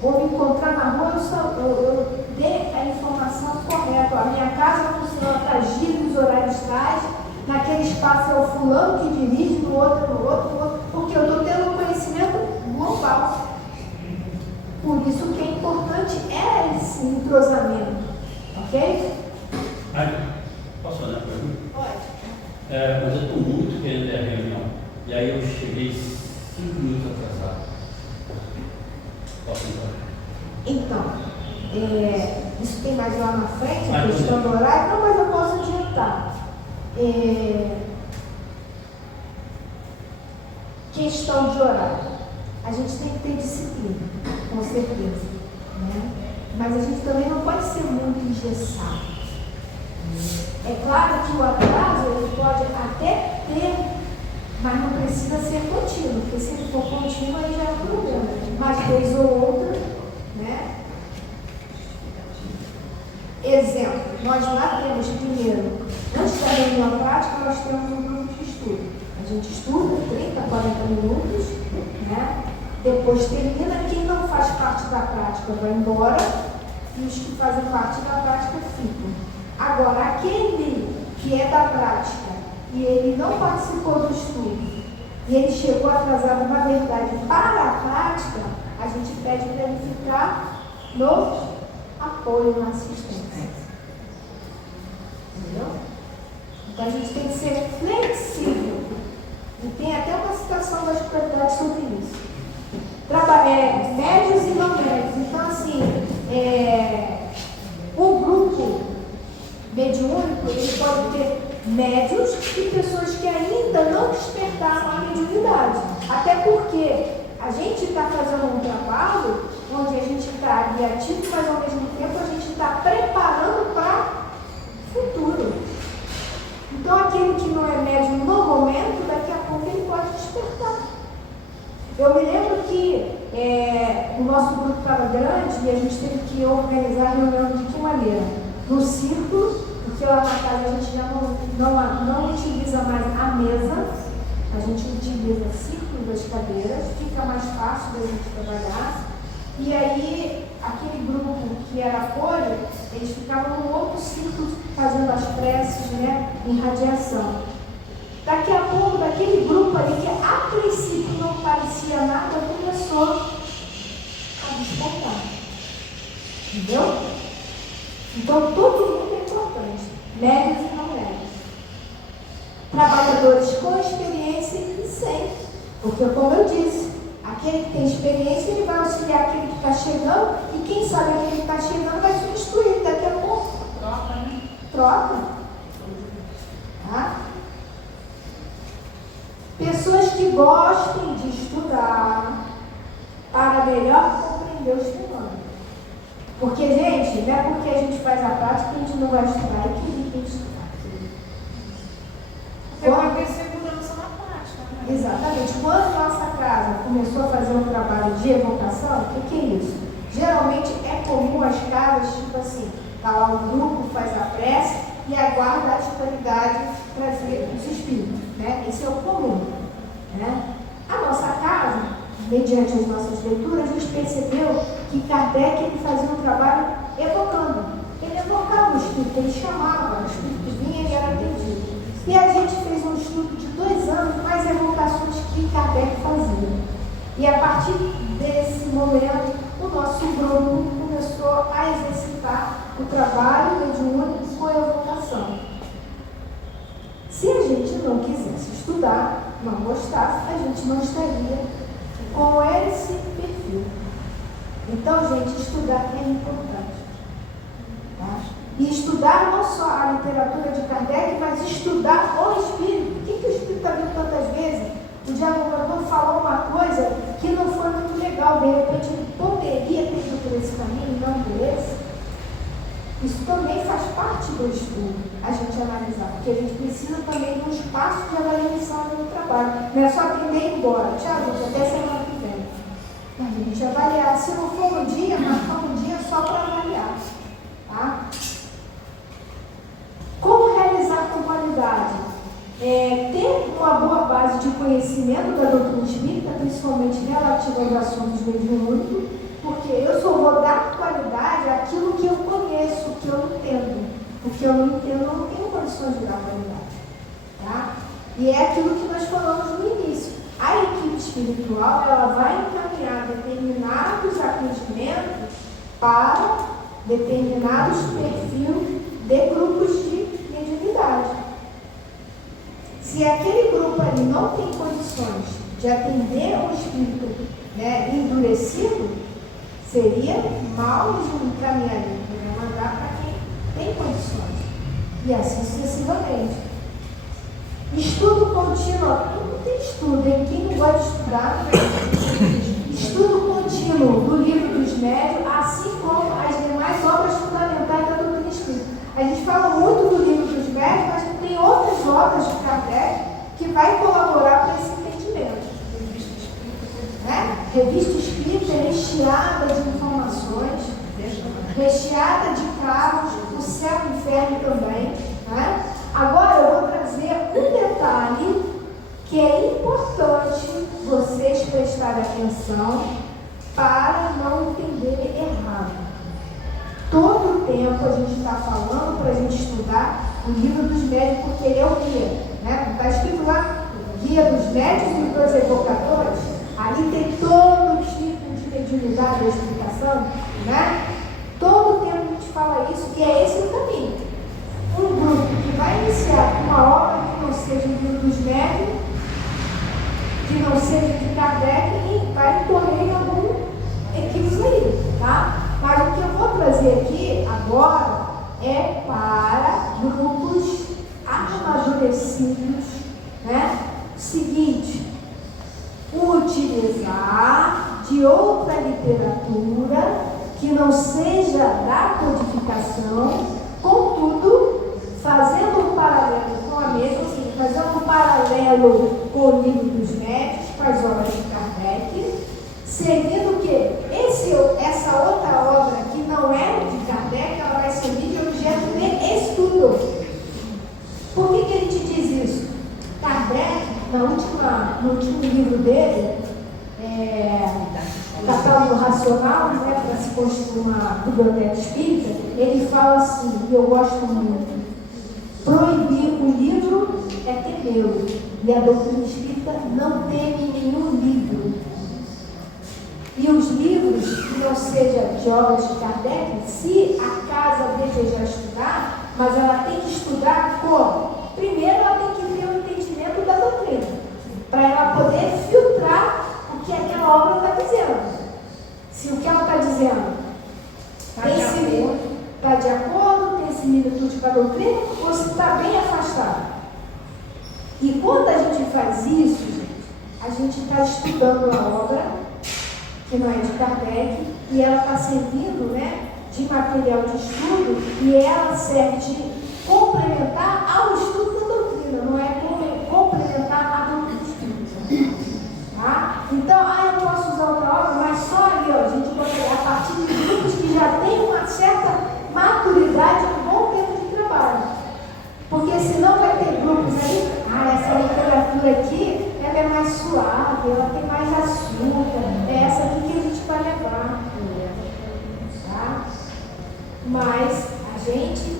ou me encontrar na rua, eu dê a informação correta. A minha casa funciona para agir nos horários tais, naquele espaço é o fulano que dirige, no outro, porque eu estou tendo um conhecimento global. Por isso que é importante esse entrosamento, ok? Posso fazer uma pergunta? Pode. Mas eu estou muito querendo ter a reunião. E aí eu cheguei 5 minutos atrasado. Posso entrar? Então, isso tem mais lá na frente, a questão do horário, não, mas eu posso adiantar. Questão de horário. A gente tem que ter disciplina, com certeza. Né? Mas a gente também não pode ser muito engessado. É claro que o atraso ele pode até ter, mas não precisa ser contínuo, porque se ele for contínuo aí já é um problema. Mas vez ou outra, né? Exemplo, nós lá temos primeiro, antes da reunião prática, nós temos um grupo de estudo. A gente estuda 30, 40 minutos, né? Depois termina, quem não faz parte da prática vai embora e os que fazem parte da prática ficam. Agora, aquele que é da prática e ele não participou do estudo e ele chegou atrasado, na verdade, para a prática, a gente pede para ele ficar no apoio, na assistência. Entendeu? Então, a gente tem que ser flexível. E tem até uma citação da espiritualidade sobre isso. Médios e não médios. Então, assim, o grupo mediúnico, ele pode ter médios e pessoas que ainda não despertaram a mediunidade. Até porque a gente está fazendo um trabalho onde a gente está ali ativo, mas ao mesmo tempo a gente está preparando para o futuro. Então, aquele que não é médium no momento, daqui a pouco ele pode despertar. Eu me lembro que o nosso grupo estava grande e a gente teve que organizar a reunião de que maneira? No círculo, porque lá na casa a gente já não utiliza mais a mesa, a gente utiliza o círculo das cadeiras, fica mais fácil da gente trabalhar. E aí, aquele grupo que era apoio, eles ficavam no outro círculo fazendo as preces, né, em radiação. Daqui a pouco, daquele grupo ali que a princípio não parecia nada, começou a despertar. Entendeu? Então, todo mundo é importante, médios e não médios. Porque, como eu disse, aquele que tem experiência, ele vai auxiliar aquele que está chegando, e quem sabe aquele que está chegando vai substituir daqui a pouco. Troca, né? Troca. Tá? Pessoas que gostem de estudar para melhor compreender os fenômenos. Porque, gente, não é porque a gente faz a prática que a gente não vai estudar e que tem que estudar. Você vai ter segurança na prática, né? Exatamente. Quando nossa casa começou a fazer um trabalho de evocação, o que é isso? Geralmente é comum as casas, tipo assim, tá lá um grupo, faz a prece e aguarda a disponibilidade para trazer os espíritos, né? Esse é o comum, né? A nossa casa, mediante as nossas leituras, a gente percebeu que Kardec ele fazia um trabalho evocando. Ele evocava o espírito, ele chamava, o espírito vinha e era atendido. E a gente fez um estudo de 2 anos com as evocações que Kardec fazia. E a partir desse momento, o nosso grupo começou a exercitar o trabalho mediúnico com a evocação. Se a gente não quisesse estudar, não gostasse, a gente não estaria com esse perfil. Então, gente, estudar é importante. Tá? E estudar não só a literatura de Kardec, mas estudar o Espírito. O que o Espírito está vendo tantas vezes? O dialogador falou uma coisa que não foi muito legal. De repente, ele poderia ter ido por esse caminho, não por esse. Isso também faz parte do estudo, a gente analisar. Porque a gente precisa também de um espaço de avaliação do trabalho. Não é só aprender e ir embora. Tchau, gente, até semana que vem. A gente avaliar. Se não for um dia, marcar um dia só para avaliar. Tá? Como realizar com qualidade? Ter uma boa base de conhecimento da doutrina espírita, principalmente relativa aos assuntos mediúnicos, porque eu só vou dar qualidade àquilo que eu conheço, que eu entendo. Porque eu não entendo, eu não tenho condições de dar qualidade. Tá? E é aquilo que nós falamos no início. A equipe espiritual ela vai encaminhar determinados atendimentos para determinados perfis de grupos de mediunidade. Se aquele grupo ali não tem condições de atender um espírito, né, endurecido, seria mal encaminhado, mandar para quem tem condições. E assim sucessivamente. Estudo contínuo, não tem estudo, hein? Quem não gosta de estudar, estudo contínuo do Livro dos Médiuns, assim como as demais obras fundamentais da doutrina espírita. A gente fala muito do Livro dos Médiuns, mas tem outras obras de Kardec que vai colaborar para esse entendimento. Né? Revista espírita recheada de informações, recheada de casos, o céu e o inferno também. Né? Agora eu vou trazer um detalhe que é importante vocês prestarem atenção para não entenderem errado. Todo o tempo a gente está falando para a gente estudar o Livro dos Médiuns, porque ele é o guia. Né? Está escrito lá, Guia dos Médiuns e dos Evocadores. Ali tem todo tipo de mediunidade e explicação. Né? Todo o tempo a gente fala isso, e é esse o caminho. Um grupo que vai iniciar uma obra que não seja o Livro dos Médiuns, que não seja de Kardec, e vai incorrer em algum equívoco aí, tá? Mas o que eu vou trazer aqui agora é para grupos amadurecidos, né? Seguinte, utilizar de outra literatura que não seja da codificação, contudo, fazendo um paralelo com a mesma, assim, fazendo um paralelo com o Livro dos Médiuns, com as obras de Kardec, servindo que essa outra obra que não é de Kardec, ela vai servir de objeto de estudo. Por que ele te diz isso? Kardec, no último livro dele, Catálogo Racional, né, para se construir uma biblioteca espírita, ele fala assim, e eu gosto muito: proibir o livro é temê-lo, e a doutrina espírita não teme nenhum livro. E os livros que não sejam de obras de Kardec, se a casa desejar estudar, mas ela tem que estudar como? Primeiro ela tem que ter o entendimento da doutrina, para ela poder filtrar fazendo? Está de acordo, tem similitude com a doutrina, ou se está bem afastado? E quando a gente faz isso, gente, a gente está estudando a obra, que não é de Kardec, e ela está servindo, né, de material de estudo, e ela serve de complementar ao estudo da doutrina, não é complementar a doutrina do estudo. Tá? Então, eu posso usar outra obra, mas só ali, ó, a gente pode, a partir de grupos que já têm uma certa maturidade, um bom tempo de trabalho. Porque senão vai ter grupos aí, essa literatura aqui, ela é mais suave, ela tem mais açúcar, é essa aqui que a gente vai levar. Tá? Mas a gente,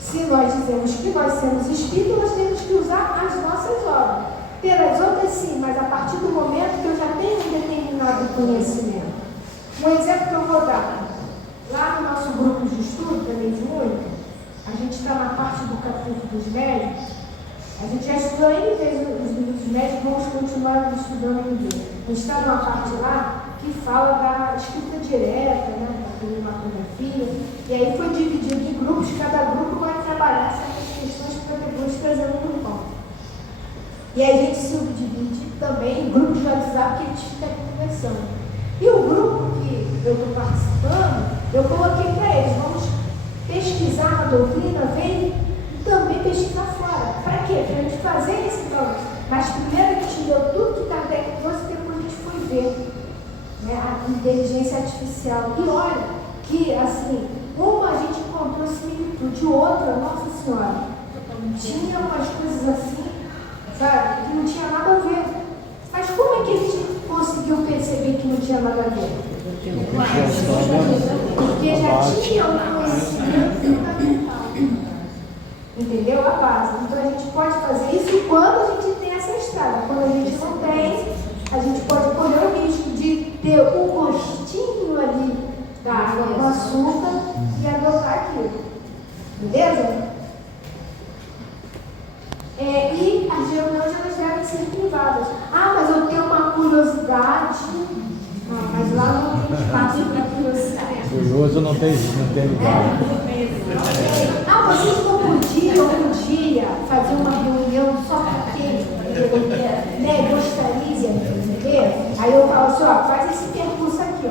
se nós dizemos que nós somos espíritos, nós temos que usar as nossas obras. Pelas outras sim, mas a partir do momento que eu já tenho um determinado conhecimento. Um exemplo que eu vou dar. Lá no nosso grupo de estudo, também de muito, a gente está na parte do capítulo dos médicos. A gente já estudou N vezes os livros dos médicos, vamos continuar estudando N vezes. A gente está numa parte lá que fala da escrita direta, né, da climatografia, e aí foi dividido em grupos, cada grupo vai trabalhar certas questões para depois trazer um grupão. E aí a gente subdivide também em grupos de WhatsApp que a gente fica conversando. E o grupo que eu estou participando, eu coloquei para eles, vamos pesquisar na doutrina, vem e também pesquisar fora. Para quê? Para a gente fazer esse trabalho. Mas primeiro a gente deu tudo que Kardec trouxe e depois a gente foi ver, né, a inteligência artificial. E olha que, assim, uma a gente encontrou similitude, outra, Nossa Senhora, tinha umas coisas assim, sabe, que não tinha nada a ver. Mas como é que a gente conseguiu perceber que não tinha nada a ver? Porque já tinha um conhecimento fundamental. Entendeu? A base. Então a gente pode fazer isso quando a gente tem essa estrada. Quando a gente não tem, a gente pode correr o risco de ter um gostinho ali da água com açúcar e adotar aquilo. Beleza? E as reuniões elas devem ser privadas. Mas eu tenho uma curiosidade. Mas lá não tem espaço para curiosidade. Curioso não tem lugar. Vocês não podiam um dia fazer uma reunião só para quem gostaria, entendeu? Aí eu falo assim, faz esse percurso aqui,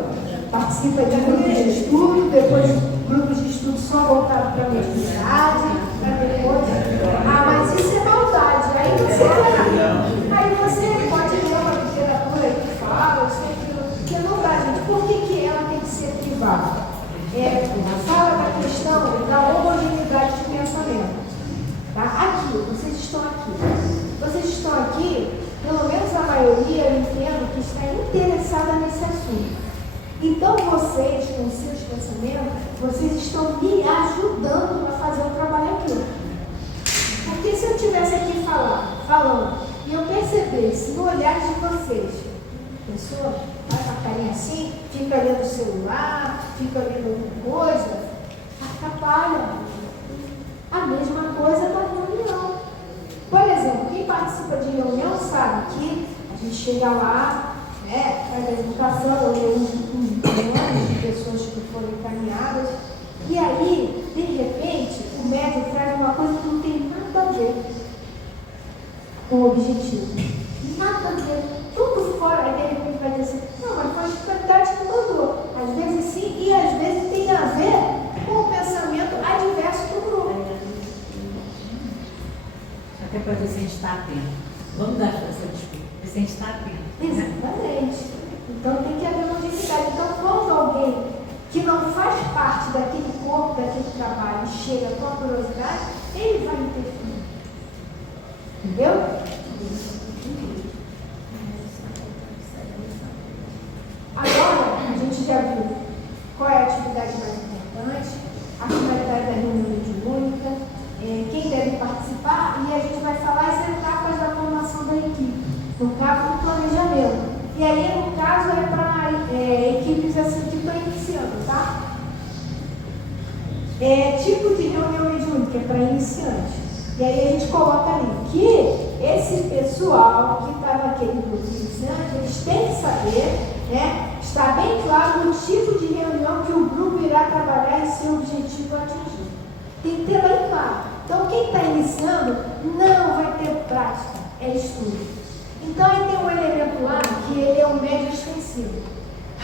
participa de grupos de estudo, depois grupos de estudo só voltado para a universidade, para depois. Mas isso é maldade. Aí você pode ler uma literatura que fala, que não dá, gente. Por que ela tem que ser privada? Fala da questão da homogeneidade de pensamento. Tá? Aqui, vocês estão aqui. Vocês estão aqui, pelo menos a maioria, eu entendo que está interessada nesse assunto. Então vocês, com seus pensamentos, vocês estão me ajudando a fazer o trabalho aqui. Porque se eu estivesse aqui falando, e eu percebesse no olhar de vocês, pessoa vai com a carinha assim, fica lendo o celular, fica lendo alguma coisa, atrapalha. A mesma coisa na reunião. Por exemplo, quem participa de reunião sabe que a gente chega lá, faz a educação, lê uns bilhões de pessoas que foram encaminhadas, e aí, de repente, o médico traz uma coisa que não tem nada a ver com o objetivo. Nada a ver. Tudo fora, aí de repente vai dizer assim, não, mas foi a espiritualidade que mandou. Às vezes sim, e às vezes tem a ver com o pensamento adverso do grupo. Até para ver se a gente está atento. Vamos dar essa desculpa, ver se a gente está atento. Exatamente. Então tem que haver mobilidade. Então, quando alguém que não faz parte daquele corpo, daquele trabalho, chega com a curiosidade, ele vai interferir. Entendeu? Agora, a gente já viu qual é a atividade mais importante, a finalidade da reunião mediúnica, quem deve participar, e a gente vai falar as etapas da formação da equipe, no caso do planejamento. E aí, no caso, é para equipes assim que estão iniciando, tá? Tipo de reunião mediúnica, é para iniciantes. E aí a gente coloca ali que esse pessoal que está naquele grupo de iniciante, eles têm que saber, né? Está bem claro o tipo de reunião que o grupo irá trabalhar e seu objetivo a atingir. Tem que ter bem claro. Então, quem está iniciando não vai ter prática, é estudo. Então, aí tem um elemento lá que ele é um médio extensivo.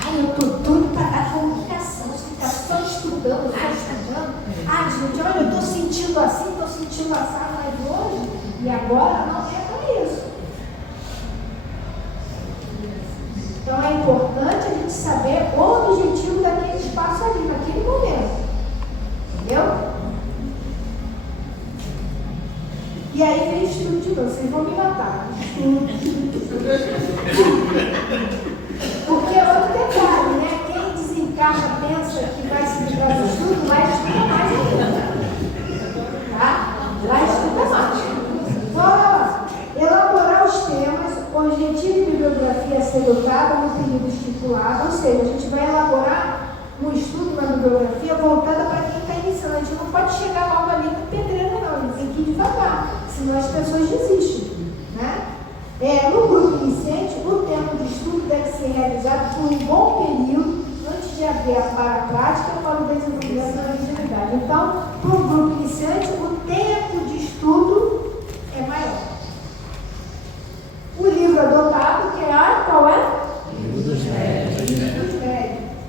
Ai, eu estou doido para a comunicação, você fica só estudando, só estudando. Ai, gente, olha, eu estou sentindo assim, estou sentindo assado, mas hoje e agora não é para isso. Então, é importante a gente saber o objetivo daquele espaço ali, naquele momento. Entendeu? E aí vem estudo de novo, vocês vão me matar. Porque é outro detalhe, né? Quem desencarna pensa que vai se livrar do estudo, lá estuda mais ainda. Tá? Lá estuda mais. Então, elaborar os temas, o objetivo de bibliografia a ser dotado no período estipulado, ou seja, a gente vai elaborar um estudo, uma bibliografia voltada para quem está iniciando. A gente não pode chegar logo ali com pedreira, não. A gente tem que ir devagar, senão as pessoas desistem. Né? No grupo iniciante, o tempo de estudo deve ser realizado por um bom período antes de haver para a prática para o desenvolvimento da agilidade. Então, para o grupo iniciante, o tempo de estudo é maior. O livro adotado, que é qual é? Livro dos Médios.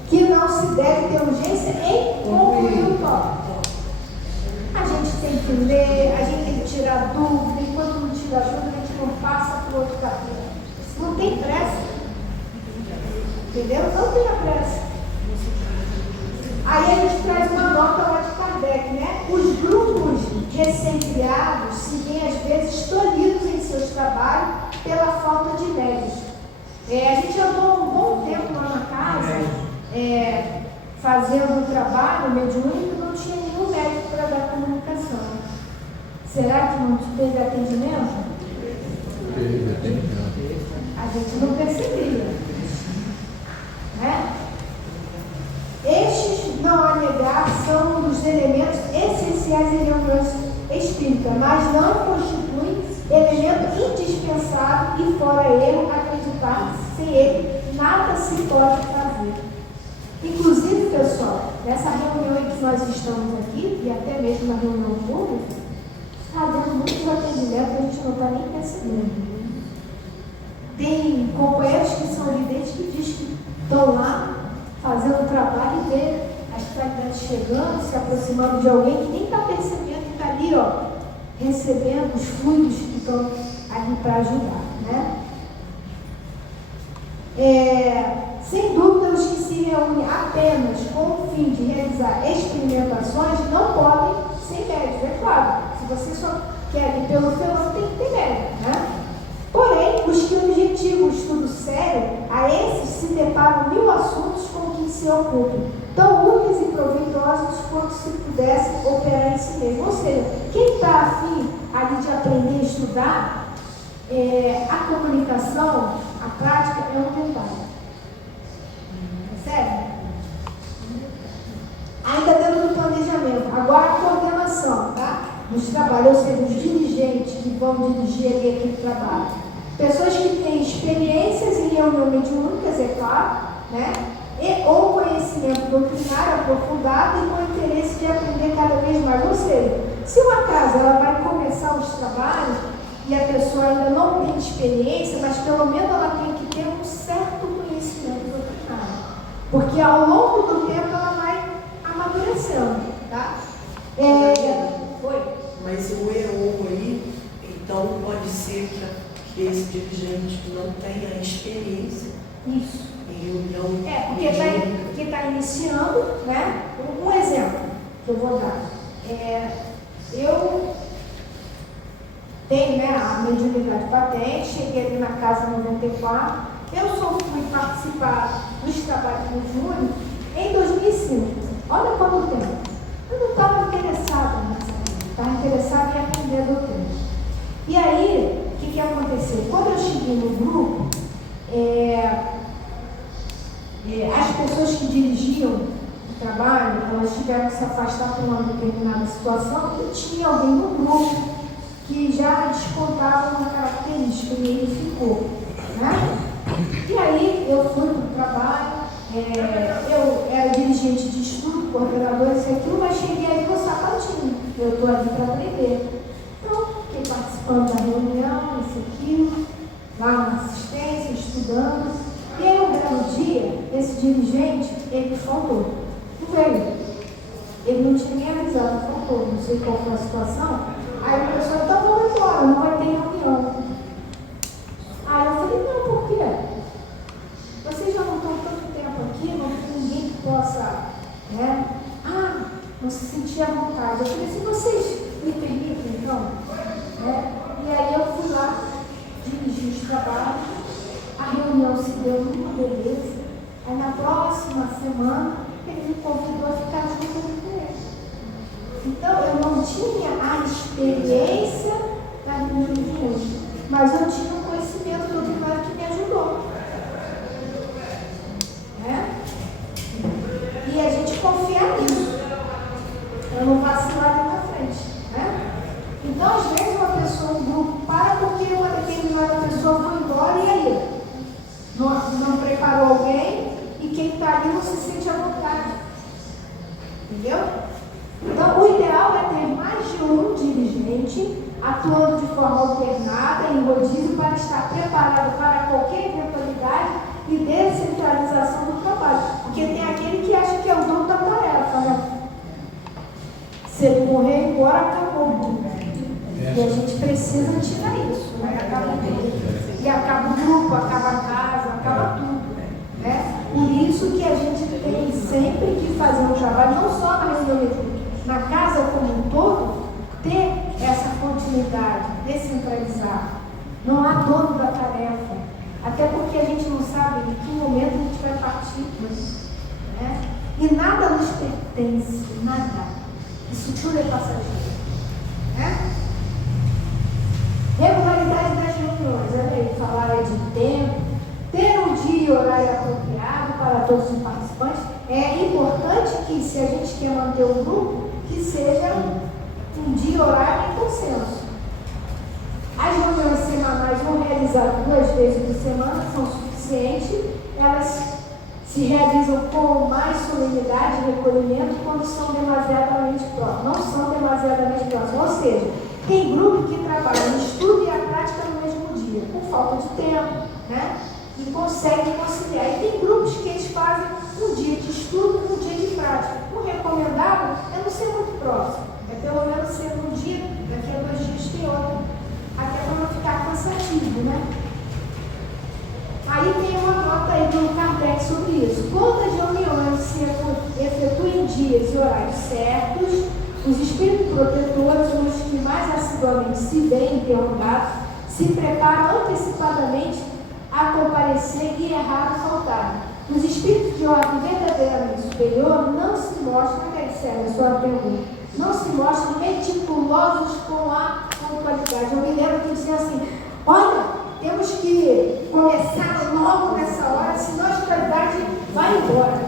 Que não se deve ter urgência em concluir o tópico. A gente tem que ler, a gente tem que tirar dúvida, enquanto não tira dúvida, a gente não passa para o outro capítulo. Não tem pressa. Entendeu? Não tem pressa. Aí a gente traz uma nota lá de Kardec, né? Os grupos recém-criados se veem às vezes tolhidos em seus trabalhos pela falta de médios. A gente andou um bom tempo lá na casa, fazendo um trabalho mediúnico, não tinha nenhum médico para dar comunicação. Será que não teve atendimento? A gente não percebia. Né? Estes, não há negar, são um dos elementos essenciais em reuniões espíritas, mas não constituem elemento indispensável e, fora ele, acreditar sem ele nada se pode fazer. Inclusive, pessoal, nessa reunião em que nós estamos aqui, e até mesmo na reunião pública, está havendo muitos atendimentos que a gente não está nem percebendo. Tem companheiros que são evidentes que dizem que estão lá fazendo o trabalho e vê as qualidades chegando, se aproximando de alguém que nem está percebendo que está ali, ó, recebendo os fluidos que estão ali para ajudar, né? Sem dúvida, os que se reúnem apenas com o fim de realizar experimentações não podem ser médicos, é claro. Se você só quer ir pelo fenômeno, tem que ter médico, né? Porém, os que objetivam o estudo sério, a esses se deparam 1000 assuntos com que se ocupam, tão úteis e proveitosos quanto se pudessem operar em si mesmo. Ou seja, quem está afim ali de aprender a estudar, a comunicação, a prática é um detalhe. Sério? Ainda dentro do planejamento. Agora a coordenação, tá? Nos trabalhos, ou seja, os dirigentes que vão dirigir ali aquele trabalho. Pessoas que têm experiências em reunião mediúnicas, é claro, né? Ou conhecimento doutrinário aprofundado e com interesse de aprender cada vez mais. Ou seja, se uma casa ela vai começar os trabalhos e a pessoa ainda não tem experiência, mas pelo menos ela tem que ter um certo conhecimento doutrinário. Porque ao longo do tempo ela vai amadurecendo, tá? Oi? Mas o EO aí, então pode ser que esse dirigente não tenha experiência. Isso. Porque está iniciando, né? Um exemplo que eu vou dar. Eu tenho, né, a mediunidade patente, cheguei ali na casa 94. Eu só fui participar dos trabalhos mediúnicos em 2005. Olha quanto tempo. Eu não estava interessada nessa vida, estava interessada em aprender a doutrina. E aí, o que aconteceu? Quando eu cheguei no grupo, as pessoas que dirigiam o trabalho, elas tiveram que se afastar por uma determinada situação e tinha alguém no grupo que já descontava uma característica e ele ficou, né? operador, isso e aquilo, mas cheguei ali com o sapatinho. Eu estou ali para aprender. Pronto, fiquei participando da reunião, isso e aquilo, lá na assistência, estudando. E aí, um belo dia, esse dirigente, ele faltou. Não veio. Ele não tinha nem avisado, faltou. Não sei qual foi a situação. Aí o professor, então vamos embora, não vai ter reunião. Aí eu falei, não, por quê? Vocês já não estão tanto tempo aqui, não tem ninguém que possa, né? Não se sentir à vontade. Eu falei, se vocês me permitem, então, né? E aí eu fui lá, dirigi os trabalhos, a reunião se deu numa beleza. Aí na próxima semana, ele me convidou a ficar junto com ele. Então, eu não tinha a experiência da reunião de hoje, mas eu tinha o conhecimento doutrinário que me ajudou. Né? E a gente confiar nisso, para não vacilar ali na frente. Né? Então, às vezes, uma pessoa, um grupo, para porque uma determinada pessoa foi embora e aí? Não preparou alguém e quem está ali não se sente à vontade. Entendeu? Então, o ideal é ter mais de um dirigente atuando de forma alternada, em rodízio, para estar preparado para qualquer eventualidade e descentralização do trabalho. Porque tem aquele que acha que é o dono da tarefa, né? Se ele morrer embora, acabou. E a gente precisa tirar isso, né? Acaba tudo. E acaba o grupo, acaba a casa, acaba tudo. Né? Por isso que a gente tem sempre que fazer um trabalho, não só na reunião, na casa como um todo, ter essa continuidade, descentralizar. Não há dono da tarefa. Até porque a gente não sabe em que momento a gente vai partir. Né? E nada nos pertence, nada. Isso tudo é passageiro. Né? Regularidade das reuniões. Olha aí, falar de tempo, ter um dia e horário apropriado para todos os participantes. É importante que, se a gente quer manter o grupo, que seja um dia e horário em consenso. As reuniões semanais vão realizar 2 vezes por semana, são suficientes. Elas se realizam com mais solenidade e recolhimento quando são demasiadamente próximas. Não são demasiadamente próximas. Ou seja, tem grupo que trabalha no estudo e a prática no mesmo dia, por falta de tempo, né? E consegue conciliar. E tem grupos que eles fazem um dia de estudo e um dia de prática. O recomendável é não ser muito próximo. É pelo menos ser um dia, daqui a 2 dias tem outro. Até para não ficar cansativo, né? Aí tem uma nota aí do Kardec sobre isso. Quando as reuniões se efetuam em dias e horários certos, os espíritos protetores, os que mais assiduamente se veem interrogados, se preparam antecipadamente a comparecer e errar ou faltar. Os espíritos de ordem verdadeiramente superior não se mostram, a sua pergunta, não se mostram meticulosos com a pontualidade. Eu me lembro que dizia assim, olha, temos que começar logo nessa hora, senão a qualidade vai embora.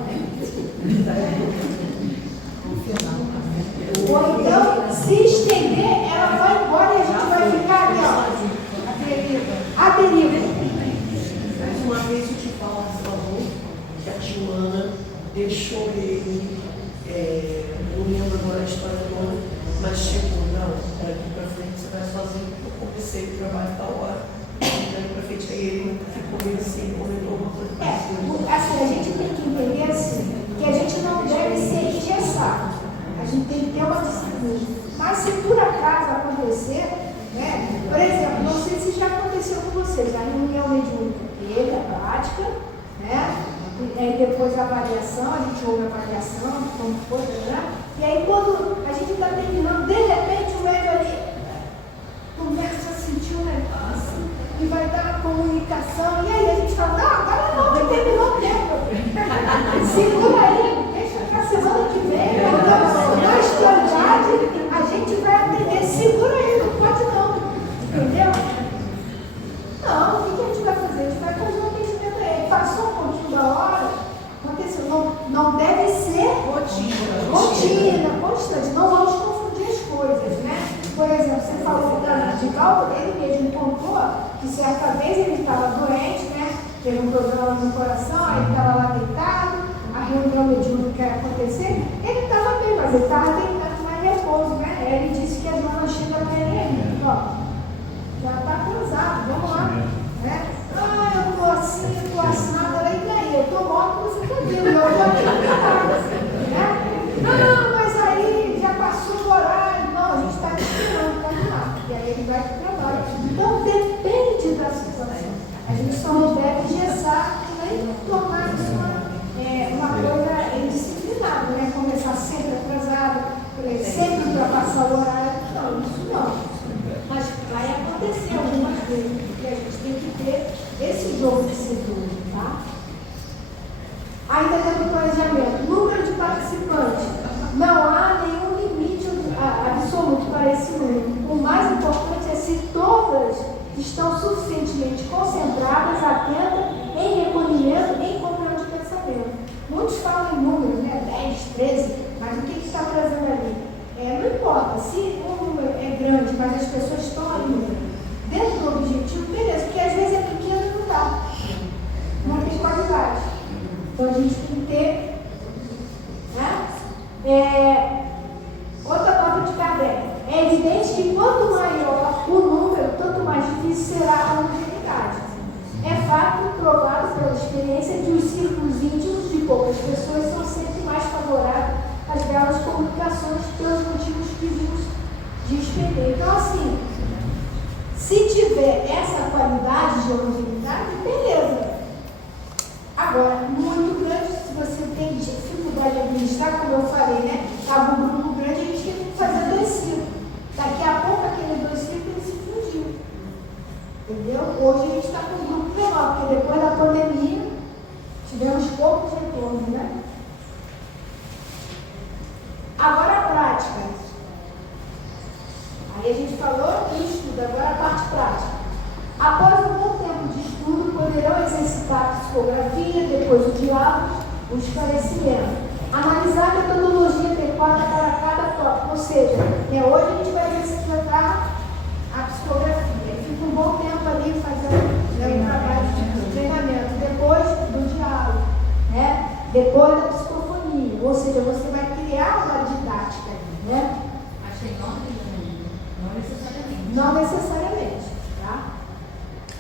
Ou então, se estender, ela vai embora e a gente vai ficar ali, ó, a deriva. Uma vez o Tival falou que a Joana deixou ele, não lembro agora a história toda, mas chegou, não, daqui pra frente você vai sozinho, porque eu comecei o trabalho da hora, daqui pra frente aí ele ficou meio assim, comentou uma coisa. Assim, a gente tem que entender assim, que a gente não deve ser engessado, a gente tem que ter uma disciplina. Mas se por acaso acontecer, né, por exemplo, não sei se já aconteceu com vocês, a reunião mediúnica teve a prática, né? Depois a avaliação, a gente ouve a avaliação, como foi, né? E aí quando a gente está terminando, de repente o médico ali começa a sentir um negócio e vai dar a comunicação, e aí a gente fala, não, agora não, que terminou o tempo. Segura aí, deixa para a semana que vem, na actualidade a gente vai atender, segura aí, não pode não, entendeu? Não, o que a gente vai fazer? A gente vai fazer um atendimento aí. Passou um pouquinho da hora, aconteceu. Não deve ser rotina, constante. Não vamos confundir as coisas, né? Por exemplo, você falou de Galdo, ele mesmo contou que certa vez ele estava doente, né? Teve um problema no coração, ele estava lá deitado, a reunião mediúnica ia acontecer, ele estava ele estava tentando mais repouso, né? Ele disse que a dona chega para ele, ó, já está atrasado, vamos lá. Né? Ah, eu estou assim, eu estou assado, e daí? Eu estou morto, você está vivo, eu estou aqui sentada. Né? Não, mas aí já passou o horário. Não, a gente está esperando, vamos lá. E aí ele vai para o trabalho. Então depende da situação. A gente só não deve engessar e nem tornar isso uma coisa indisciplinada, né? Começar sempre atrasado, sempre ultrapassar o horário. Não, isso não. Mas vai acontecer algumas vezes, porque a gente tem que ter esse jogo de cintura, tá? Ainda dentro do planejamento, número de participantes. Não há nenhum limite absoluto para esse número. O mais importante é se todas estão suficientemente concentradas, atentas, em recolhimento, em compreensão de pensamento. Muitos falam em números, né? 10, 13, mas o que está trazendo ali? Não importa, se o número é grande, mas as pessoas estão ali dentro do objetivo, beleza, porque às vezes é pequeno e não dá. Não tem qualidade. Então a gente tem que ter, né? Outra nota de Kardec. É evidente que quanto maior o número, tanto mais difícil será a homogeneidade. É fato provado pela experiência que os círculos íntimos de poucas pessoas são sempre mais favoráveis às belas comunicações pelos motivos que vimos de experiência. Então, assim, se tiver essa qualidade de homogeneidade, beleza. Agora, muito grande, se você tem dificuldade de administrar, como eu falei, né? Estava um grupo grande, a gente tem que fazer 2 círculos. Daqui a pouco, aqueles 2 círculos se fundiu. Entendeu? Hoje a gente está com um grupo menor, porque depois da pandemia, tivemos poucos retornos, né? Agora a prática. Aí a gente falou do estudo, agora a parte prática. Após um bom tempo de estudo, poderão exercitar a psicografia, depois o diálogo, o esclarecimento. Analisar a metodologia adequada para cada tópico, ou seja, hoje a gente vai exercitar a psicografia. Fica um bom tempo ali fazendo um trabalho de treinamento. Depois do diálogo, né? Depois da psicofonia, ou seja, você vai criar uma didática, né? Achei não necessariamente. Não necessariamente, tá?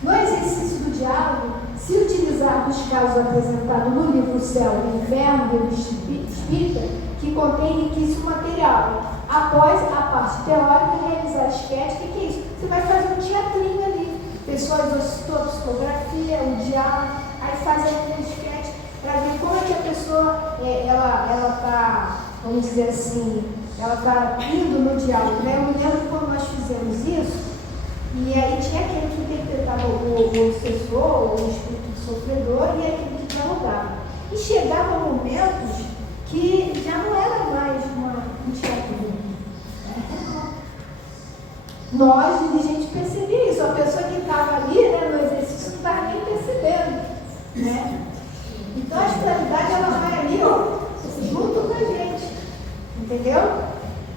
No exercício do diálogo, se utilizar dos casos apresentados no livro Céu e Inferno do Espírita, que contém riquíssimo material, após a parte teórica, realizar a esquete, o que é isso? Você vai fazer um teatrinho ali, pessoas exercitou a psicografia, o diálogo, aí faz aquele esquete para ver como é que a pessoa, ela está, vamos dizer assim, ela está indo no diálogo, né? Eu me lembro que quando nós fizemos isso, e aí tinha aquele que interpretava o obsessor, o espírito sofredor, e aquele que dialogava. E chegava momentos que já não era mais um teatro. Nós, dirigentes, percebia isso. A pessoa que estava ali, né, no exercício, não estava nem percebendo. Né? Então a espiritualidade, ela vai ali, ó, junto com a gente. Entendeu?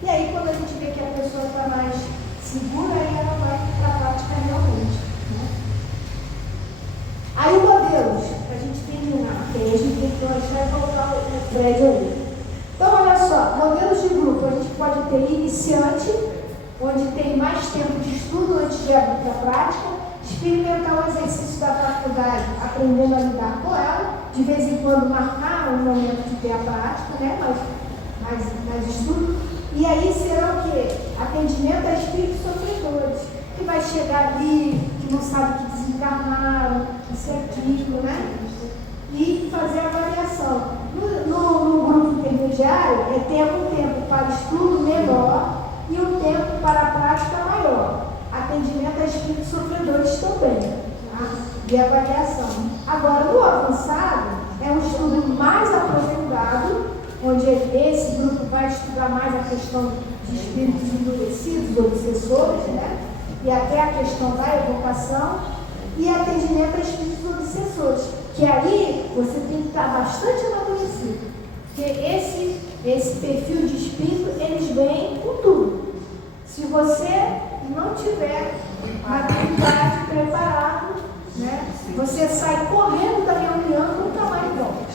E aí, quando a gente vê que a pessoa está mais segura, aí ela vai para a prática realmente. Né? Aí, modelos, para a gente terminar, porque aí a gente tem que deixar e colocar o Fred ali. Então, olha só, modelos de grupo, a gente pode ter iniciante, onde tem mais tempo de estudo antes de abrir para a prática, experimentar o exercício da faculdade, aprendendo a lidar com ela, de vez em quando marcar um momento de ter a prática, né? mais estudo. E aí será o quê? Atendimento a espíritos sofredores, que vai chegar ali, que não sabe que desencarnaram, isso é aquilo, né? E fazer a avaliação. No grupo intermediário, ter um tempo para estudo menor e um tempo para a prática maior. Atendimento a espíritos sofredores também, tá? E avaliação. Agora, no avançado, é um estudo mais aprofundado, onde esse grupo vai estudar mais a questão de espíritos endurecidos, obsessores, né? E até a questão da evocação e atendimento a espíritos obsessores, que aí você tem que estar bastante amadurecido, porque esse perfil de espírito, eles vêm com tudo. Se você não tiver a habilidade preparado, né? Você sai correndo da reunião e nunca mais volta.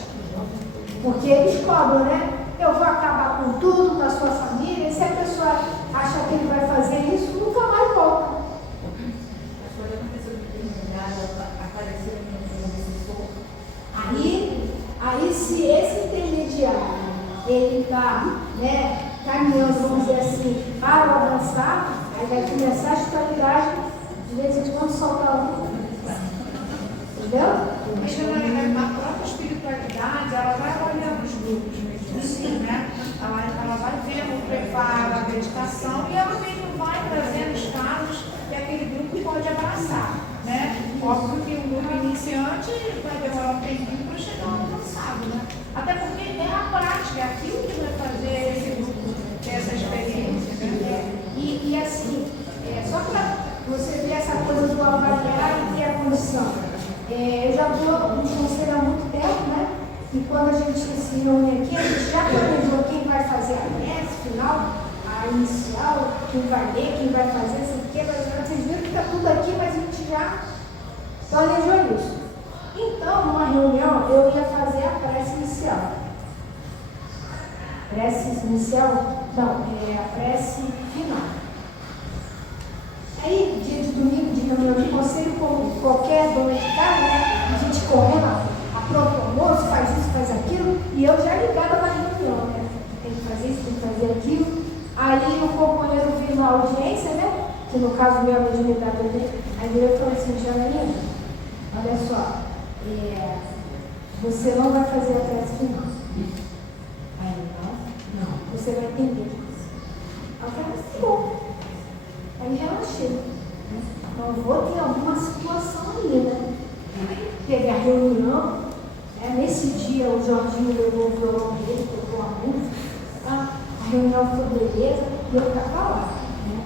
Porque eles cobram, né? eu vou acabar com tudo, com a sua família. E se a pessoa acha que ele vai fazer isso, nunca mais volta. Aí se esse intermediário, ele está, né, caminhando, vamos dizer assim, para o avançar, aí vai começar a espiritualidade, de vez em quando soltar um. Entendeu? Mas a própria espiritualidade, ela vai avaliando os grupos mesmo assim, né? Ela vai vendo o preparo, a meditação, e ela mesmo vai trazendo os casos que aquele grupo pode abraçar, né? Óbvio que um grupo iniciante vai demorar um tempinho para chegar ao avançado, né? Até porque é a prática, é aquilo que vai fazer esse grupo ter essa experiência, né? E assim, só para você ver essa coisa do avaliar e ter a condição. Eu já estou no conselho há muito tempo, né? E quando a gente se reúne aqui, a gente já planejou quem vai fazer a prece final, a inicial, quem vai ler, quem vai fazer, assim, vocês viram que está tudo aqui, mas a gente já planejou isso. Então, numa reunião, eu ia fazer a prece inicial. Prece inicial? Não, a prece final. Aí, dia de domingo, de reunião de conselho, como qualquer dona de casa, né? A gente correndo, apronta o almoço, faz isso, faz aquilo, e eu já ligada na reunião, né? Tem que fazer isso, tem que fazer aquilo. Aí o companheiro veio na audiência, né? Que no caso meu, a mediunidade dele, aí ele falou assim: Janaína, olha só, você não vai fazer a prece final. Aí não, você vai entender. Aí eu falei assim, bom. Aí relaxei. Não vou ter alguma situação ali, né? Aí teve a reunião, né? Nesse dia o Jorginho levou o violão dele, tocou a música, a reunião foi beleza, e eu estava lá. Né?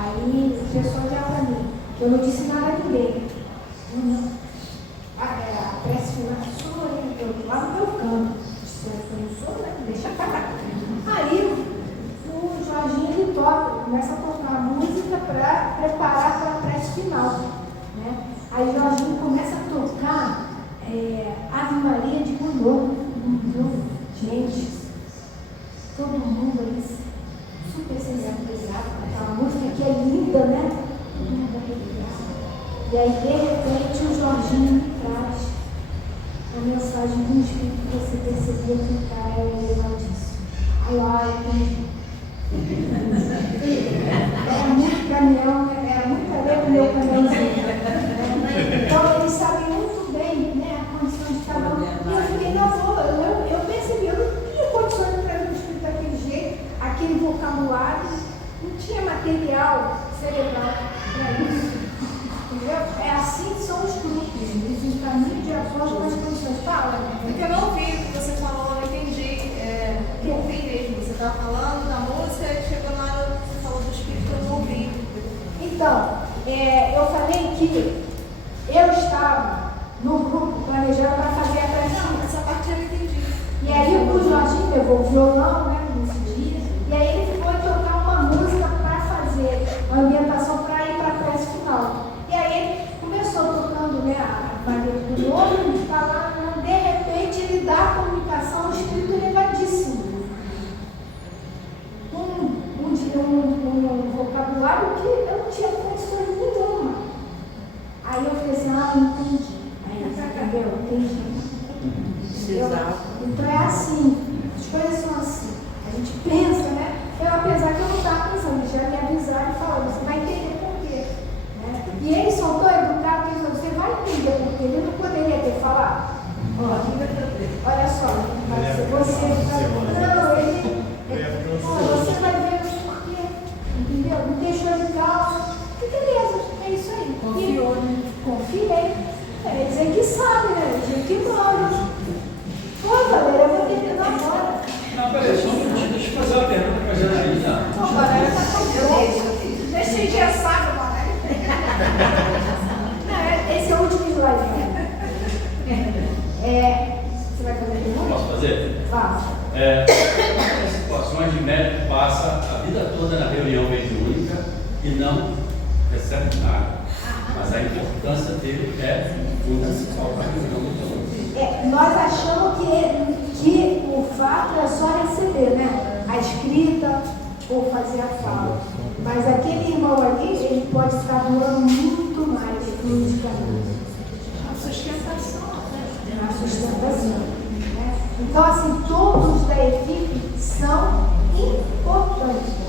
Aí o pessoal já para mim, que eu não disse nada a ninguém. A prece final sua, eu lá no meu canto. Eu não sou, né? Deixa pra lá. Aí o Jorginho ele toca, começa a tocar a música para preparar para a prece final. Né? Aí o Jorginho começa a tocar Ave Maria de Gounod. Gente, todo mundo ali super sensibilizado com aquela música que é linda, né? E aí, de repente, o Jorginho me traz a mensagem do Espírito que você percebia que o cara era elevadíssimo. Aí eu entendi. Era muito caminhão, era muito além do meu caminhãozinho. Então, eles sabem muito bem, né, a condição de cada um. E eu fiquei nervosa, eu percebi, eu não tinha condições de trazer o Espírito daquele jeito, aquele vocabulário, não tinha material cerebral para isso. Entendeu? É assim que são os grupos, eles encaminham de acordo com as condições. Fala, porque eu não ouvi o que você falou, não entendi. Eu ouvi mesmo, você estava falando da música e chegou na hora que você falou do Espírito, eu não ouvi. Então, eu falei que eu estava no grupo planejando para fazer a prece. Não, essa parte eu não entendi. E aí o Jorginho levou o violão, né, nesse dia, e aí ele foi tocar uma música para fazer a ambientação para ir para a prece final. E aí ele começou tocando, né, a Maria do Gounod, falando, de repente ele dá a comunicação ao Espírito elevadíssimo. Um vocabulário que eu não tinha condições nenhuma. Aí eu falei assim, entendi. Aí, entendeu? Entendi. Então é assim, as coisas são assim. A gente pensa, né? Apesar que eu não estava pensando, já me avisaram e falaram, você vai entender por quê. Né? E eles são tão educados que você vai entender por quê. Ele não poderia ter falado. Olha só, você vai ver por quê. Entendeu? Não deixou de causa. E beleza, é isso aí. Confiou, né? Confiei. Eles é que sabem, né? Eles é que mandam. Pô, galera, eu vou entender agora. Não, peraí, só um minutinho, deixa eu fazer uma pergunta para a Janaína. Não, a Valéria está com deixa engessada, Valéria. Esse é o último slide. Você vai fazer pergunta? Posso fazer? Faça. Em situações de médico passa a vida toda na reunião mediúnica e não recebe nada. Mas a importância dele é fundamental para a reunião mediúnica. Nós achamos que o fato é só receber, né? A escrita ou fazer a fala. Mas aquele irmão ali, ele pode ficar doando muito mais fisicamente. A sustentação, né? A sustentação. Né? Então, assim, todos da equipe são importantes.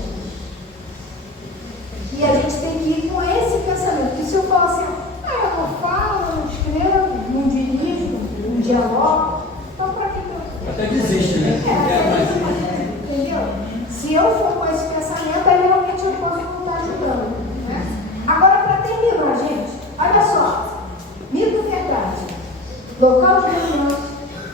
E a gente tem que ir com esse pensamento. Porque se eu falar assim, eu não falo, eu não escrevo, não dirijo, não dialogo, então para que eu... Até desiste, né? Entendeu? Se eu for com esse pensamento, aí realmente eu posso não estar ajudando. Né? Agora, para terminar, gente, olha só. Mito verdade. Local de reunião,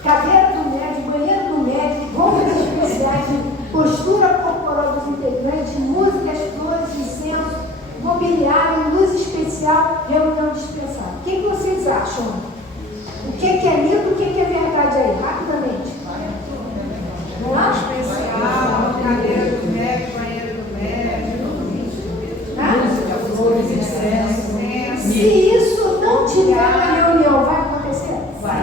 cadeira do médico, banheiro do médico, roupas especiais, postura corporal dos integrantes, músicas, flores, incenso, mobiliário, luz especial, reunião dispensável. O que vocês acham? O que é mito, o que é verdade aí? Rapidamente. Especial, cadeira do médico, banheiro do médico, flores, incenso. Se isso não tiver na reunião, vai acontecer? Vai.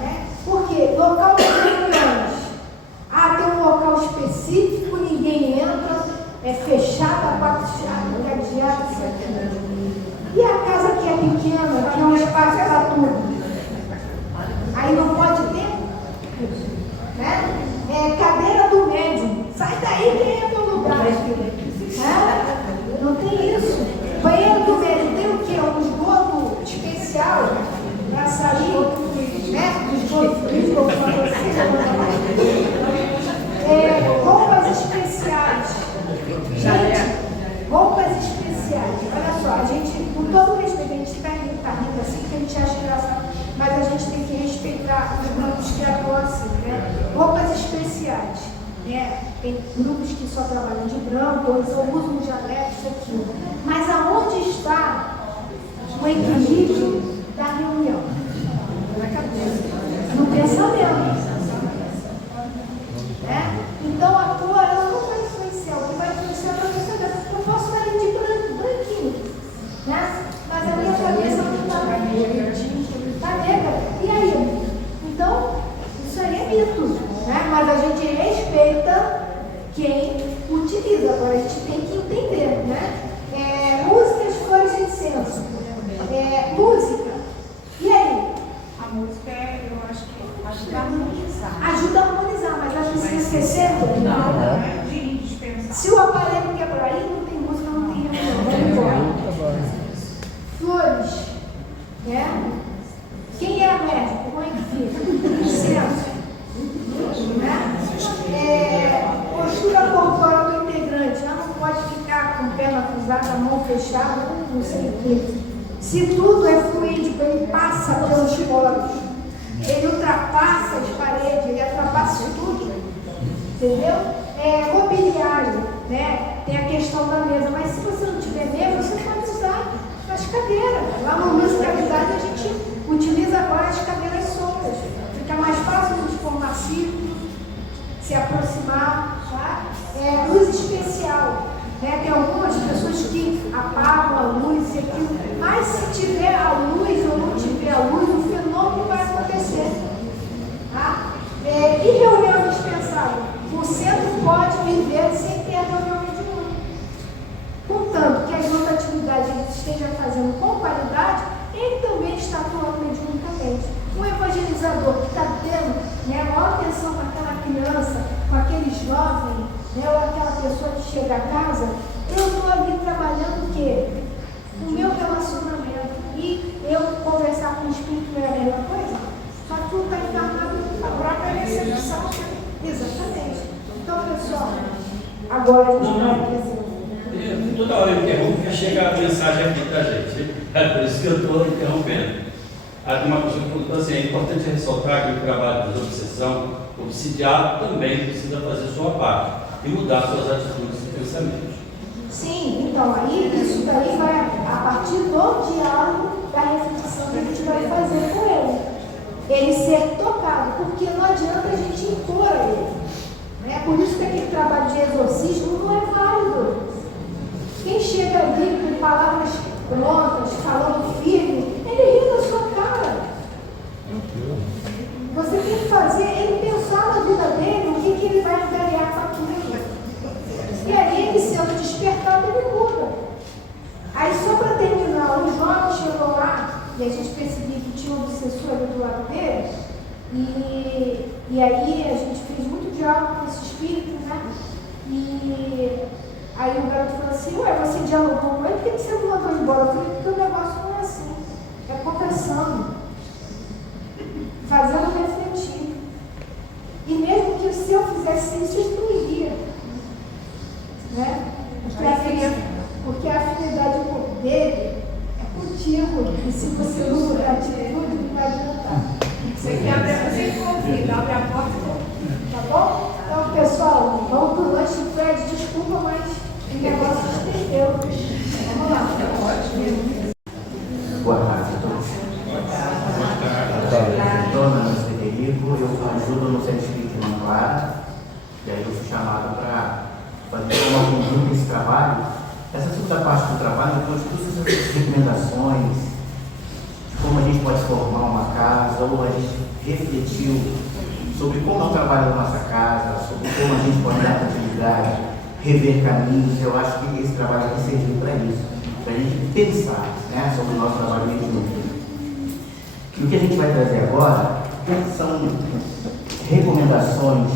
Né? Porque local de reuniões, tem um local específico, ninguém entra, é fechado, a porta fechada, cadeado, e a casa que é pequena, que é um espaço para tudo? Aí não pode ter? Né? Cadeira do médium. Sai daí, quem é teu lugar? Não tem isso. Banheiro do médium tem o quê? Um esgoto especial para sair, né? Um esgoto frio, roupas especiais. Gente, roupas especiais. Olha só, a gente, com todo respeito, a gente tá rindo assim, que a gente acha engraçado, mas a gente tem que respeitar os grupos que atuam assim, né? Roupas especiais, né? Tem grupos que só trabalham de branco, ou então usam jaleco, isso aqui. Mas aonde está o equilíbrio da reunião? Na cabeça. No pensamento. Né? Então a cor, ela não vai influenciar. O que vai influenciar é o pensamento. Eu posso estar ali de branquinho, né? Mas a minha cabeça não está negra. E aí? Então, isso aí é mito, né? Mas a gente respeita quem utiliza. Agora a gente tem que entender, né? Músicas, flores e incenso. Música. E aí? A música, eu acho que ajuda a harmonizar. Ajuda a harmonizar, mas ela precisa ser sempre? Não é de indispensável. Se o aparelho quebrar aí, não tem música, não tem reunião. Flores, né? Quem é médico? Como é que fica? Incenso. Né? Postura corporal do integrante. Ela não pode ficar com perna cruzada, mão fechada, não sei o quê. Se tudo é fluídico, ele passa pelos poros. Ele ultrapassa as paredes, ele ultrapassa tudo. Entendeu? Mobiliário, né? Tem a questão da mesa, mas se você não tiver mesa, você pode usar as cadeiras. Lá no musicalidade a gente utiliza agora as cadeiras soltas. Fica mais fácil de formar círculo, se aproximar, tá? Luz especial, né? Tem algumas pessoas que apagam a luz e aquilo, mas se tiver a luz ou não tiver a luz, o fenômeno vai acontecer. Tá? E reunião dispensável? O centro pode viver sem ter reunião mediúnica. Contanto que as rotatividades ele esteja fazendo com qualidade, ele também está atuando mediunicamente. Um evangelizador que está tendo, né, maior atenção com aquela criança, com aquele jovem, né, ou aquela pessoa que chega a casa, eu estou ali trabalhando o quê? O meu relacionamento. E eu conversar com o Espírito não é a mesma coisa? Só que tudo está encarnado na própria recepção. Exatamente. Então, pessoal, agora a gente vai dizer. Toda hora eu interrompo porque chega a mensagem aqui da gente. É por isso que eu estou interrompendo. Uma pessoa que perguntou assim: é importante ressaltar que o trabalho de obsessão, o obsidiado também precisa fazer sua parte e mudar suas atitudes e pensamentos. Sim, então aí isso daí vai a partir do diálogo da reflexão que a gente vai fazer com ele. Ele ser tocado, porque não adianta a gente impor a ele. Né? Por isso que aquele trabalho de exorcismo não é válido. Quem chega ali com palavras prontas, falando firme, ele ri na sua cara. Você tem que fazer ele pensar E aí a gente fez muito diálogo com esse espírito, né? E aí o garoto falou assim, ué, você dialogou com ele, por que você não mandou embora? Eu falei, porque o negócio não é assim, é conversando, fazendo refletir. E mesmo que se eu fizesse isso, isso não iria, né? Porque a afinidade dele é contigo, e se você não mudar a atitude, não vai adiantar. Você quer abrir, você convida, abre a porta. Tá bom? Então, pessoal, vamos pro lanche. Fred, desculpa, mas o negócio estendeu. Vamos lá. Boa tarde a todos. Meu nome é Frederico, eu ajudo no Centro Espírita de Clara. E aí eu fui chamado para fazer uma conjunta desse trabalho. Essa segunda parte do trabalho, eu trouxe todas essas recomendações de como a gente pode formar uma casa, ou a gente refletiu sobre como é o trabalho da nossa casa, sobre como a gente pode dar continuidade, rever caminhos. Eu acho que esse trabalho aqui serviu para isso, para a gente pensar, né, sobre o nosso trabalho mediúnico. E o que a gente vai trazer agora são recomendações.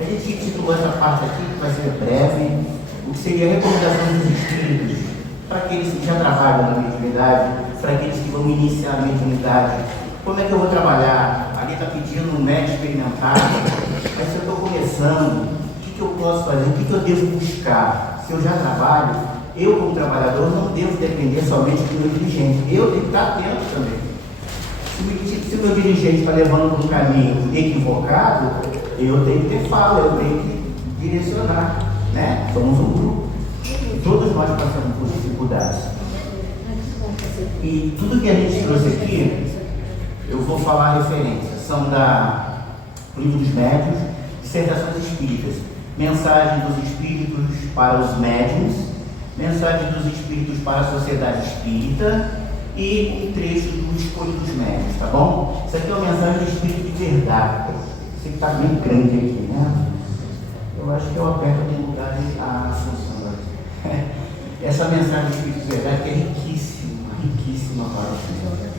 A gente titulou essa parte aqui, que vai ser breve, o que seria recomendações dos espíritos para aqueles que já trabalham na mediunidade, para aqueles que vão iniciar a mediunidade. Como é que eu vou trabalhar? Ali está pedindo um médico experimentado, mas se eu estou começando, o que eu posso fazer? O que eu devo buscar? Se eu já trabalho, eu como trabalhador não devo depender somente do meu dirigente, eu tenho que estar atento também. Se o meu dirigente está levando para um caminho equivocado, eu tenho que ter fala, eu tenho que direcionar, né? Somos um grupo, todos nós passamos por dificuldades. E tudo que a gente trouxe aqui, eu vou falar referências, são da Livro dos Médiuns, dissertações espíritas, mensagem dos espíritos para os médiuns, mensagem dos espíritos para a sociedade espírita e um trecho do Escolho dos Médiuns, tá bom? Isso aqui é uma mensagem do espírito de verdade. Isso aqui está bem grande aqui, né? Eu acho que eu aperto em lugar a função aqui. Essa mensagem do espírito de verdade que é riquíssima, riquíssima para o Senhor.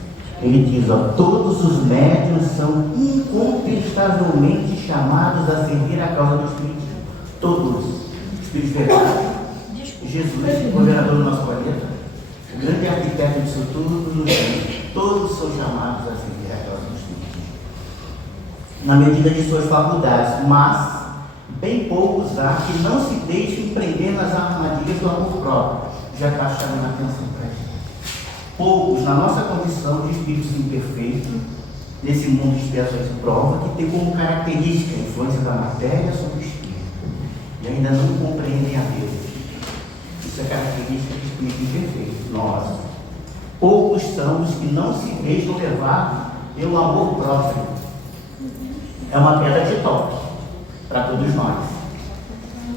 Ele diz, ó, todos os médiuns são incontestavelmente chamados a servir a causa do Espiritismo. Todos. Espírito de verdade, Jesus, governador do nosso planeta, o grande arquiteto disso tudo, todos são chamados a servir a causa do Espiritismo. Na medida de suas faculdades, mas bem poucos há que não se deixem prender nas armadilhas do amor próprio. Já está chamando a atenção para isso. Poucos, na nossa condição de espíritos imperfeitos, nesse mundo de expiações e prova, que tem como característica a influência da matéria sobre o espírito, e ainda não compreendem a Deus. Isso é característica do espírito imperfeito, nós. Poucos são os que não se deixam levar pelo amor próprio. É uma pedra de toque para todos nós,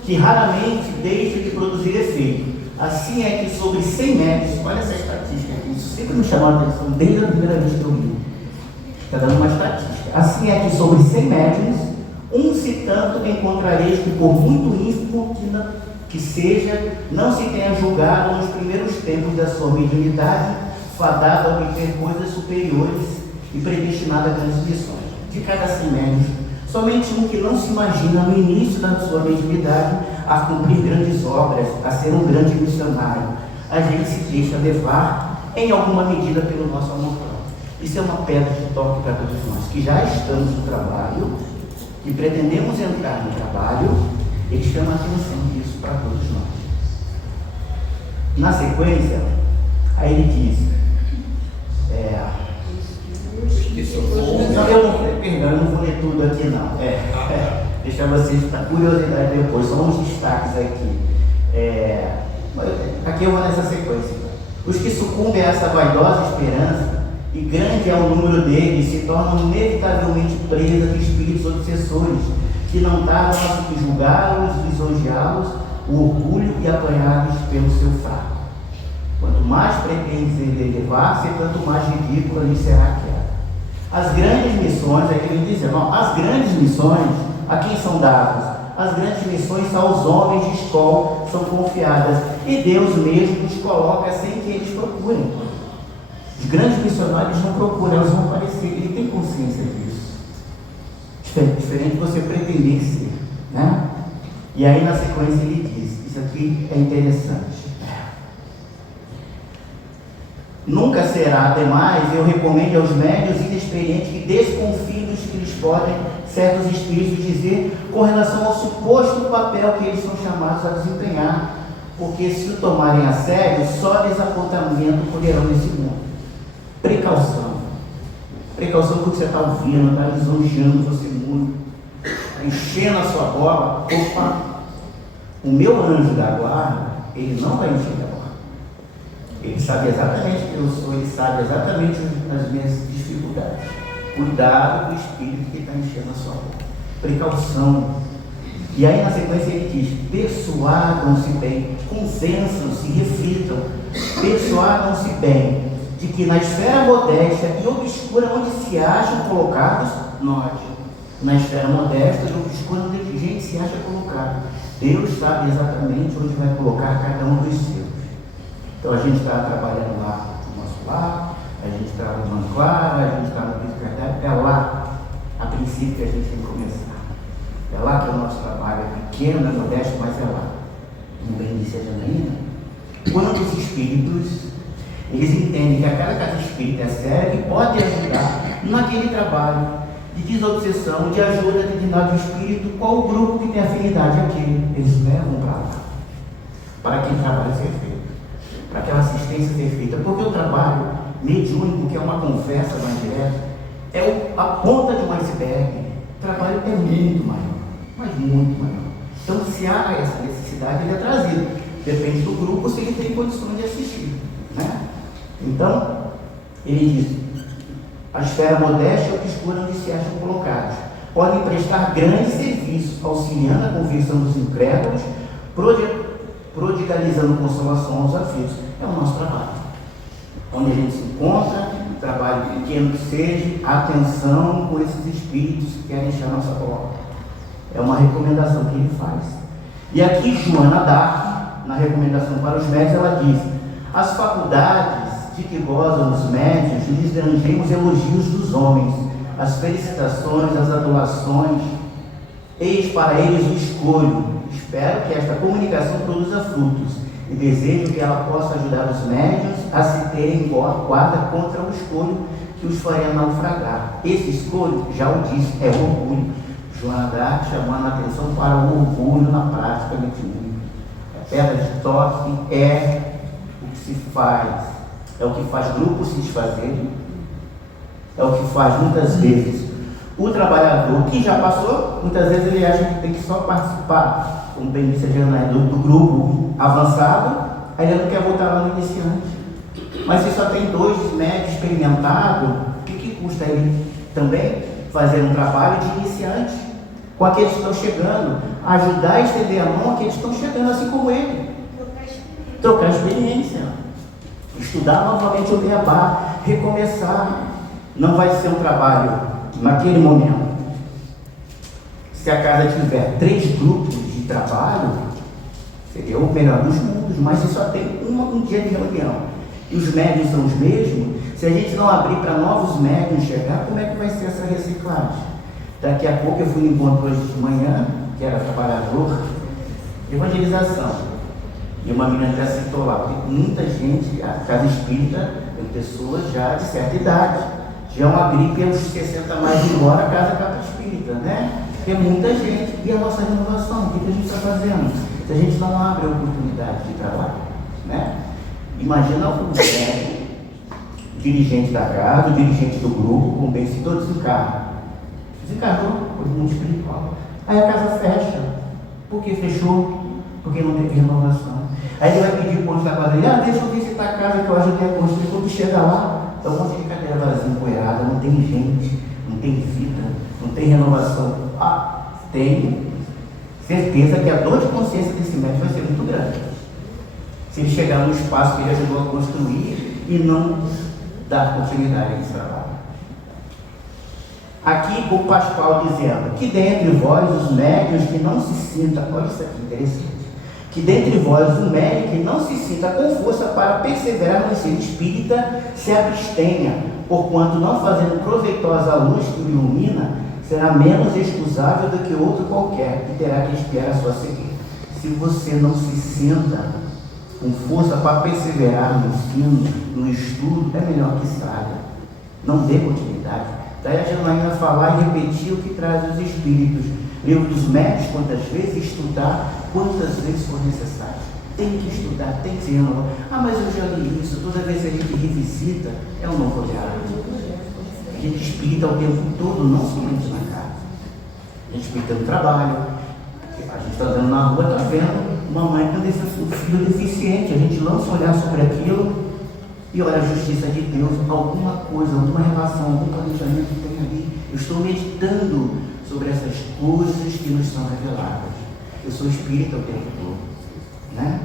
que raramente deixa de produzir efeito. Assim é que sobre 100 médios, olha essa estatística aqui, isso sempre me chamou a atenção desde a primeira vez que eu li. Está dando uma estatística. Assim é que sobre 100 médios, se tanto encontrareis que por muito ínfimo que seja, não se tenha julgado nos primeiros tempos da sua mediunidade, fadado a obter coisas superiores e predestinado a grandes missões. De cada 100 médios, somente um que não se imagina no início da sua mediunidade a cumprir grandes obras, a ser um grande missionário. A gente se deixa levar, em alguma medida, pelo nosso amor próprio. Isso é uma pedra de toque para todos nós, que já estamos no trabalho, que pretendemos entrar no trabalho, ele chama a atenção disso para todos nós. Na sequência, aí ele diz, eu não vou ler tudo aqui não. Deixar vocês para curiosidade depois, só uns destaques aqui. Aqui eu vou nessa sequência. Os que sucumbem a essa vaidosa esperança, e grande é o número deles, se tornam inevitavelmente presas de espíritos obsessores, que não tardam a subjugá-los, lisonjeá-los, o orgulho e apanhá-los pelo seu fraco. Quanto mais pretendes elevar-se, tanto mais ridícula lhe será a queda. As grandes missões, é que ele diz, as grandes missões, a quem são dadas? As grandes missões aos homens de escola são confiadas, e Deus mesmo os coloca sem que eles procurem. Os grandes missionários não procuram, eles vão aparecer, ele tem consciência disso. E aí na sequência ele diz, isso aqui é interessante. Nunca será, ademais, eu recomendo aos médios inexperientes que desconfiem dos que lhes podem certos espíritos dizer com relação ao suposto papel que eles são chamados a desempenhar, porque se o tomarem a sério, só desapontamento poderão nesse mundo. Precaução. Precaução porque você está ouvindo, está lisonjeando você muito, está enchendo a sua bola. Opa! O meu anjo da guarda, ele não vai encher a bola. Ele sabe exatamente quem eu sou, ele sabe exatamente as minhas dificuldades. Cuidado com o espírito que está enchendo a sua boca. Precaução. E aí na sequência ele diz, persuadam-se bem, consensam-se, reflitam, persuadam-se bem, de que na esfera modesta e obscura onde se acham colocados, note, na esfera modesta e obscura onde a gente se acha colocado, Deus sabe exatamente onde vai colocar cada um dos seus. Então a gente está trabalhando lá no nosso lar, a gente está arrumando Clara, a gente está no Cristo Cardápio, é lá, a princípio, que a gente tem que começar. É lá que é o nosso trabalho, é pequeno, é modesto, mas é lá. Como bem disse a Janaína, quantos espíritos, eles entendem que a cada casa espírita é séria e pode ajudar naquele trabalho de desobsessão, de ajuda de determinado espírito, qual o grupo que tem afinidade aquele, eles levam para lá, para aquele trabalho ser feito, para aquela assistência ser feita, porque o trabalho mediúnico, que é uma conversa mais direta, é a ponta de um iceberg. O trabalho é muito maior, mas muito maior. Então, se há essa necessidade, ele é trazido. Depende do grupo, se ele tem condições de assistir, né? Então, ele diz, a esfera modesta e obscura onde se acham colocados podem prestar grandes serviços, auxiliando a conversão dos incrédulos, prodigalizando consolação aos aflitos. É o nosso trabalho. Onde a gente se encontra, trabalho pequeno que seja, atenção com esses espíritos que querem encher a nossa bola. É uma recomendação que ele faz. E aqui Joana d'Arc, na recomendação para os médios, ela diz, as faculdades de que gozam os médios, lhes rangemos elogios dos homens, as felicitações, as adulações, eis para eles o escolho. Espero que esta comunicação produza frutos e desejo que ela possa ajudar os médios a se terem guarda contra o escolho que os faria naufragar. Esse escolho, já o disse, é o orgulho. Joana d'Arc chamando a atenção para o orgulho na prática mediúnica. A pedra de toque é o que se faz, é o que faz grupos se desfazerem, é o que faz muitas vezes o trabalhador que já passou, muitas vezes ele acha que tem que só participar, como bem disse a Janaína, do grupo avançado, aí ele não quer voltar lá no iniciante. Mas se só tem 2 médios experimentados, o que custa ele também fazer um trabalho de iniciante com aqueles que estão chegando, ajudar a estender a mão àqueles que estão chegando, assim como ele. Trocar experiência, estudar novamente o beabá, recomeçar. Não vai ser um trabalho naquele momento. Se a casa tiver 3 grupos de trabalho, seria o melhor dos mundos, mas se só tem um dia de reunião e os médios são os mesmos, se a gente não abrir para novos médios chegar, como é que vai ser essa reciclagem? Daqui a pouco eu fui no encontro hoje de manhã, que era trabalhador, evangelização, e uma menina já citou lá, porque muita gente, a casa espírita tem pessoas já de certa idade, já é uma gripe aos 60 mais embora a casa espírita, né? Tem muita gente. E a nossa renovação, o que a gente está fazendo? Se a gente não abre a oportunidade de trabalho, né? Imagina o dirigente da casa, o dirigente do grupo, com bem se todos desencarnam. Desencarnou por mundo espiritual. Aí a casa fecha. Por que fechou? Porque não teve renovação. Aí ele vai pedir o ponto da quadrilha, deixa eu visitar a casa que eu ajudei a construir. Quando chega lá, tá um monte de cadeira vazia, empoeirada, não tem gente, não tem vida, não tem renovação. Tenho certeza que a dor de consciência desse médico vai ser muito grande. Se ele chegar no espaço que ele ajudou a construir e não dar continuidade a esse trabalho. Aqui o Pascoal dizendo que dentre vós os médios que não se sinta, olha isso aqui interessante, que dentre vós o médico que não se sinta com força para perseverar no ensino espírita se abstenha, porquanto não fazendo proveitosa a luz que o ilumina, será menos excusável do que outro qualquer que terá que espiar a sua cegueira. se você não se senta com força para perseverar no ensino, no estudo, é melhor que saia. Não dê continuidade. Daí a Janaína falar e repetir o que traz os espíritos. Livro dos médios, quantas vezes, estudar quantas vezes for necessário. Tem que estudar, tem que se renovar. Ah, mas eu já li isso, toda vez que a gente revisita, é um novo olhar. A gente espírita o tempo todo, não somente na casa. A gente espírita no trabalho. A gente está andando na rua, está vendo uma mãe com um filho deficiente. A gente lança um olhar sobre aquilo e olha a justiça de Deus, alguma coisa, alguma relação, algum planejamento que tem ali. Eu estou meditando sobre essas coisas que nos são reveladas. Eu sou espírita o tempo todo, né?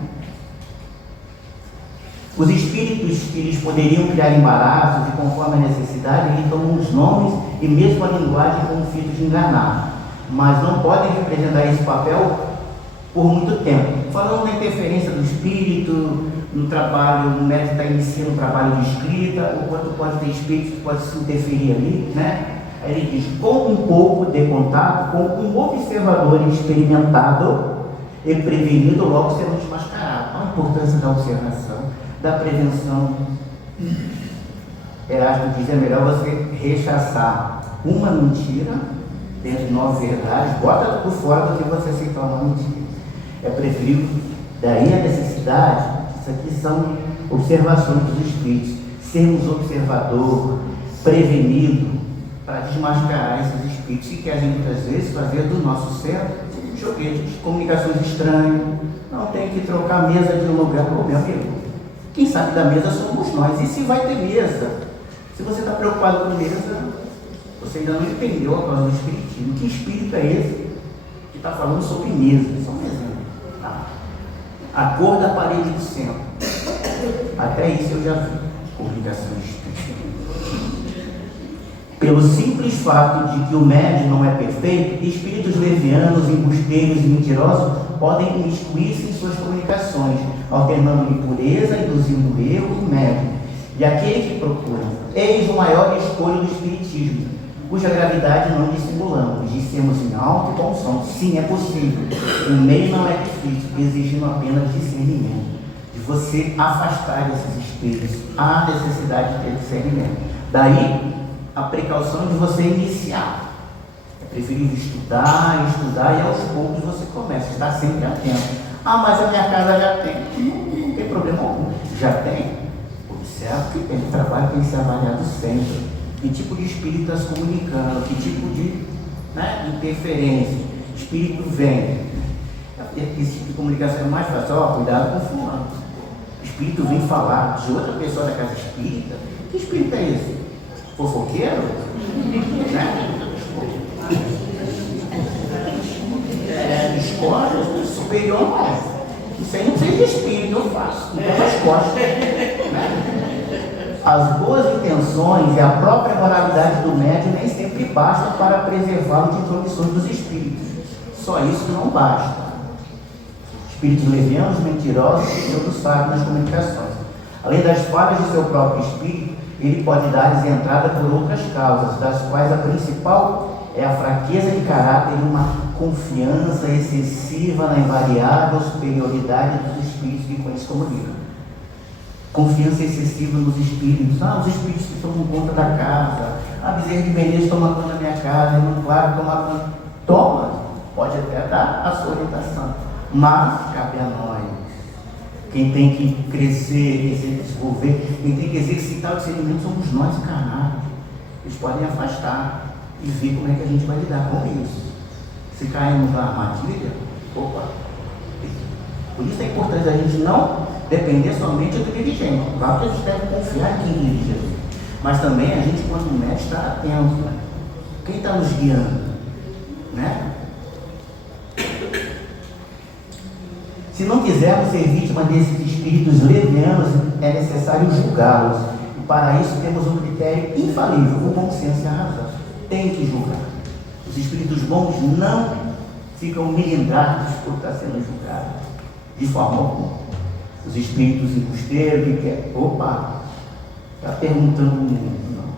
Os espíritos que eles poderiam criar embaraços e conforme a necessidade, eles tomam os nomes e mesmo a linguagem com o fito de enganar, mas não podem representar esse papel por muito tempo. Falando da interferência do espírito no trabalho, no médico está iniciando um trabalho de escrita, o quanto pode ter espírito que pode se interferir ali, né? Aí ele diz, com um pouco de contato com um observador experimentado e prevenido, logo serão desmascarados. A importância da observação, da prevenção. Erasmo diz, é melhor você rechaçar uma mentira dentro de 9 verdades, bota por fora do que você aceitar uma mentira. É preferível, daí a necessidade, isso aqui são observações dos espíritos, sermos observador, prevenido, para desmascarar esses espíritos que querem muitas vezes fazer do nosso centro joguetes de comunicações estranhas. Não tem que trocar mesa de um lugar. Pô, meu amigo, quem sabe da mesa somos nós. E se vai ter mesa? Se você está preocupado com mesa, você ainda não entendeu a causa do espiritismo. Que espírito é esse que está falando sobre mesa? Só um exemplo. Tá? A cor da parede do centro. Até isso eu já vi. Comunicações espíritas. Pelo simples fato de que o médium não é perfeito, espíritos levianos, embusteiros e mentirosos podem imiscuir-se em suas comunicações, alternando impureza, induzindo o erro do médium. E aquele que procura, eis o maior escolho do espiritismo, cuja gravidade não dissimulamos, dissemos em alto e bom som. Sim, é possível. O meio não é difícil, exigindo apenas discernimento. De você afastar esses espíritos, há necessidade de ter discernimento. Daí, a precaução de você iniciar. É preferível estudar e aos poucos você começa, estar sempre atento. Ah, mas a minha casa já tem. Não tem problema algum. Já tem? Observe que tem trabalho que tem que ser avaliado sempre. Que tipo de espírito está se comunicando, que tipo de interferência. Espírito vem. Esse tipo de comunicação é mais fácil. Cuidado com o fulano. O espírito vem falar de outra pessoa da casa espírita. Que espírito é esse? Fofoqueiro? Escola superior não é. Isso aí não seja espírito, eu faço. Não tem as costas. As boas intenções e a própria moralidade do médium nem sempre bastam para preservá-lo de intromissões dos espíritos. Só isso não basta. Espíritos levianos, mentirosos e todos sabem nas comunicações. Além das falhas de seu próprio espírito, ele pode dar-lhes entrada por outras causas, das quais a principal é a fraqueza de caráter e uma confiança excessiva na invariável superioridade dos espíritos que com eles comunicam. Confiança excessiva nos espíritos. Os espíritos que tomam conta da casa. A Bezerra de Menezes toma conta da minha casa, Irmão Claro toma conta. Toma, pode até dar a sua orientação, mas cabe a nós. Quem tem que crescer, quem tem que desenvolver, quem tem que exercitar o discernimento somos nós encarnados. Eles podem afastar e ver como é que a gente vai lidar com isso. Se cairmos na armadilha, opa! Por isso é importante a gente não depender somente do dirigente. Claro que a gente deve confiar em quem dirige, mas também a gente, quando médico, está atento. Quem está nos guiando? Né? Se não quisermos ser vítima desses espíritos levianos, é necessário julgá-los. E para isso temos um critério infalível, o bom senso e a razão. Tem que julgar. Os espíritos bons não ficam melindrados por estar sendo julgados, de forma alguma. Os espíritos embusteiros que querem, está perguntando o mundo. Não.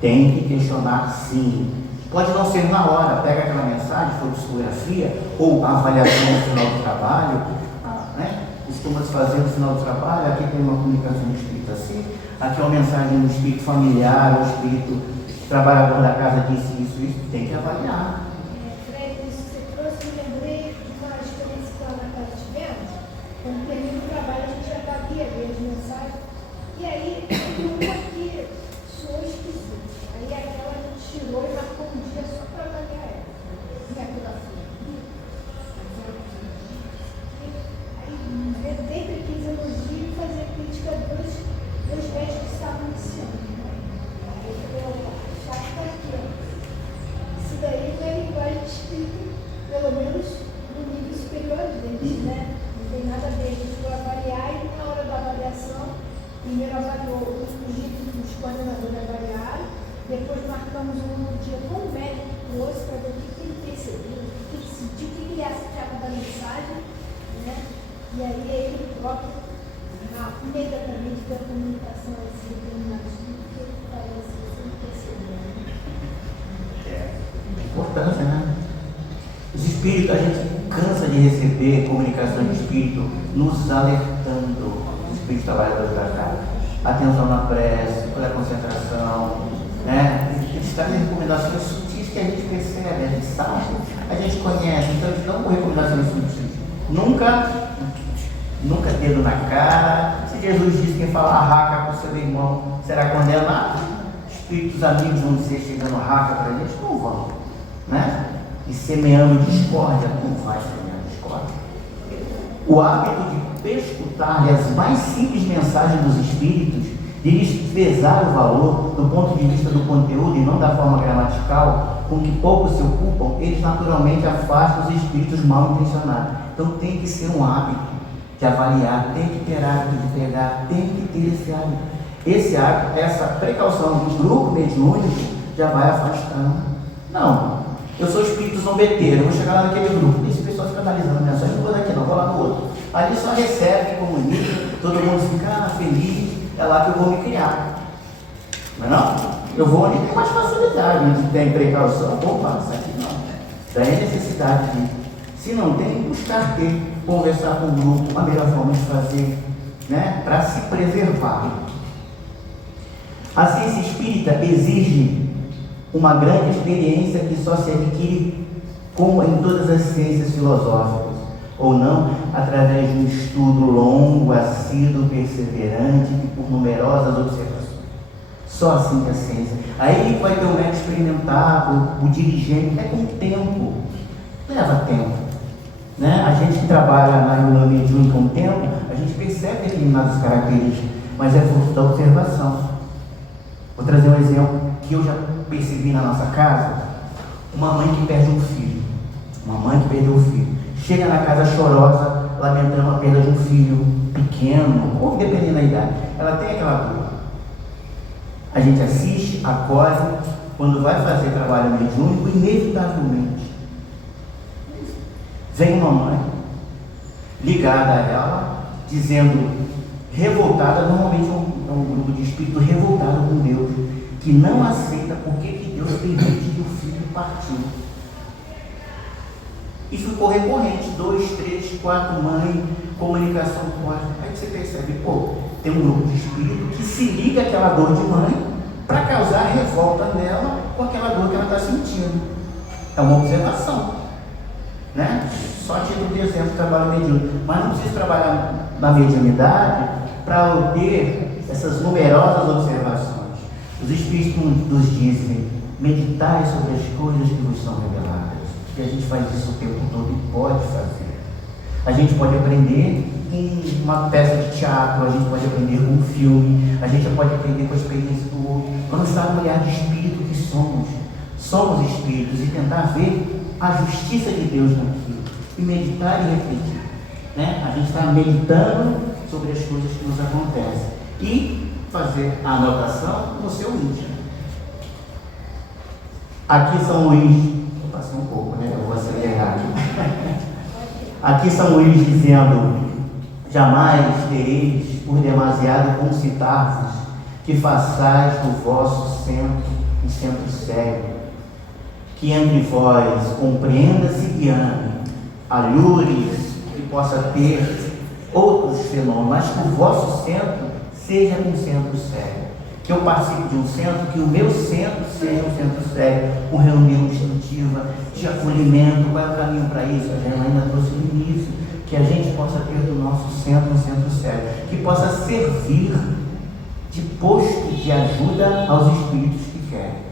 Tem que questionar sim. Pode não ser na hora, pega aquela mensagem, for psicografia, ou a avaliação no final do trabalho, né? Costuma se fazer no final do trabalho, aqui tem uma comunicação no espírito assim, aqui é uma mensagem no espírito familiar, o espírito trabalhador da casa disse isso, tem que avaliar. Fred, isso que você trouxe, me lembrei de uma experiência que lá na casa tivemos, quando termina o trabalho a gente já havia as mensagens, e aí teve uma que soou esquisita, aí aquela a gente tirou e marcou um dia só para avaliar ela, e aquilo assim. Dentre 15 elogios, fazer crítica a dois médicos que estavam iniciando. Aí eu falei, chato está aqui, ó. Isso daí não é linguagem escrita, pelo menos no nível superior deles, né? Não tem nada a ver. A gente vai avaliar e na hora da avaliação, primeiro avaliou os coordenadores avaliaram, depois marcamos um dia com o médico que trouxe para ver o que ele percebeu, o que ele sentiu, o que ele achava da mensagem, né? E aí ele próprio, imediatamente, deu a comunicação a esse determinado estudo que ele parece que você não percebeu. É importância, né? Os espíritos, a gente cansa de receber comunicação de espírito nos alertando, os espíritos trabalhadores da casa. Atenção na prece, para a concentração, né? Eles trazem recomendações sutis que a gente percebe, a gente sabe, a gente conhece, então eles dão recomendações sutis. Nunca dedo na cara. Se Jesus disse que quem falar raca para o seu irmão será condenado, espíritos amigos vão dizer chegando raca para eles, não vão, né? E semeando discórdia, não vai semear discórdia. O hábito de escutar as mais simples mensagens dos espíritos, de lhes pesar o valor do ponto de vista do conteúdo e não da forma gramatical, com que poucos se ocupam, eles naturalmente afastam os espíritos mal intencionados. Então tem que ser um hábito de avaliar, tem que ter hábito de pegar, tem que ter esse hábito. Esse hábito, essa precaução do grupo mediúnico já vai afastando. Não, eu sou espírito zombeteiro, eu vou chegar lá naquele grupo, esse pessoal fica analisando mensagem, não vou daqui não, vou lá no outro. Ali só recebe, comunica, todo mundo fica feliz, é lá que eu vou me criar. Não é não? Eu vou onde tem mais facilidade, onde tem precaução, opa, isso aqui não. Daí a necessidade de, se não tem, buscar ter, conversar com o grupo, a melhor forma de fazer, né, para se preservar. A ciência espírita exige uma grande experiência que só se adquire, como em todas as ciências filosóficas, ou não, através de um estudo longo, assíduo, perseverante e por numerosas observações. Só assim que a ciência. Aí vai ter o médico experimentado, o dirigente, é com tempo, leva tempo. Né? A gente que trabalha na reunião mediúnica com o tempo, a gente percebe determinadas características, mas é fruto da observação. Vou trazer um exemplo que eu já percebi na nossa casa. Uma mãe que perde um filho. Uma mãe que perdeu um filho. Chega na casa chorosa, lamentando a perda de um filho pequeno, ou dependendo da idade. Ela tem aquela dor. A gente assiste, acolhe, quando vai fazer trabalho mediúnico, inevitavelmente vem uma mãe ligada a ela, dizendo, revoltada, normalmente é um grupo de espírito revoltado com Deus, que não aceita porque que Deus permite que o filho partiu. E ficou recorrente, 2, 3, 4 mães, comunicação com ela. Aí você percebe, pô, tem um grupo de espírito que se liga àquela dor de mãe para causar revolta nela com aquela dor que ela está sentindo. É uma observação, né? Só a título de exemplo, trabalho mediúnico. Mas não precisa trabalhar na mediunidade para obter essas numerosas observações. Os espíritos nos dizem, meditai sobre as coisas que vos são reveladas. E a gente faz isso o tempo todo e pode fazer. A gente pode aprender em uma peça de teatro, a gente pode aprender com um filme, a gente pode aprender com a experiência do outro. Vamos estar no olhar de espírito que somos. Somos espíritos e tentar ver a justiça de Deus naquilo. E meditar e refletir. Né? A gente está meditando sobre as coisas que nos acontecem. E fazer a anotação no seu íntimo. Aqui São Luís, vou passar um pouco, né? Eu vou acelerar aqui. Aqui São Luís dizendo, jamais tereis por demasiado concitar-vos que façais do vosso centro um centro sério. que entre vós compreenda-se e ame, alhures que possa ter outros fenômenos, mas que o vosso centro seja um centro sério. Que eu participe de um centro, que o meu centro seja um centro sério, com reunião instrutiva, de acolhimento. Qual é o caminho para isso? A Helena trouxe no início, que a gente possa ter do nosso centro um centro sério, que possa servir de posto de ajuda aos espíritos que querem.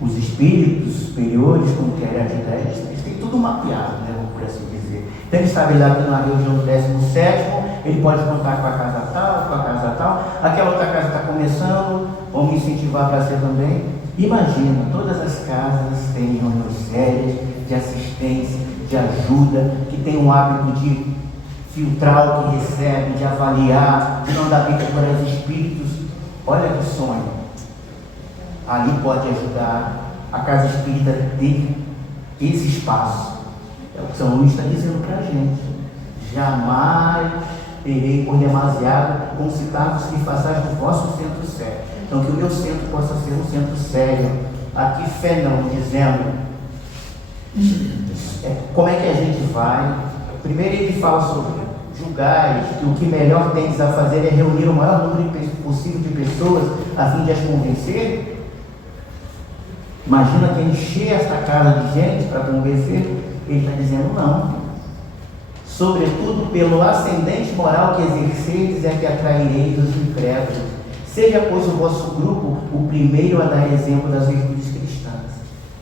Os espíritos superiores, como querem ajudar, eles têm tudo mapeado, né, por assim dizer. Então ele sabe lá que na reunião do 17º, ele pode contar com a casa tal, com a casa tal, aquela outra casa está começando, vamos incentivar para ser também. Imagina, todas as casas têm reuniões sérias, de assistência, de ajuda, que tem o hábito de filtrar o que recebe, de avaliar, de não dar bico para os espíritos. Olha que sonho. Ali pode ajudar a casa espírita a ter esse espaço. É o que São Luís está dizendo para a gente. Jamais terei por demasiado concitar-vos que façais do vosso centro sério. Então que o meu centro possa ser um centro sério. Aqui Fenelon dizendo como é que a gente vai. Primeiro ele fala sobre julgais, que o que melhor tens a fazer é reunir o maior número possível de pessoas a fim de as convencer. Imagina que encher esta casa de gente para convencer. Ele está dizendo não. Sobretudo pelo ascendente moral que exerceis é que atraireis os incrédulos. Seja, pois, o vosso grupo o primeiro a dar exemplo das virtudes cristãs.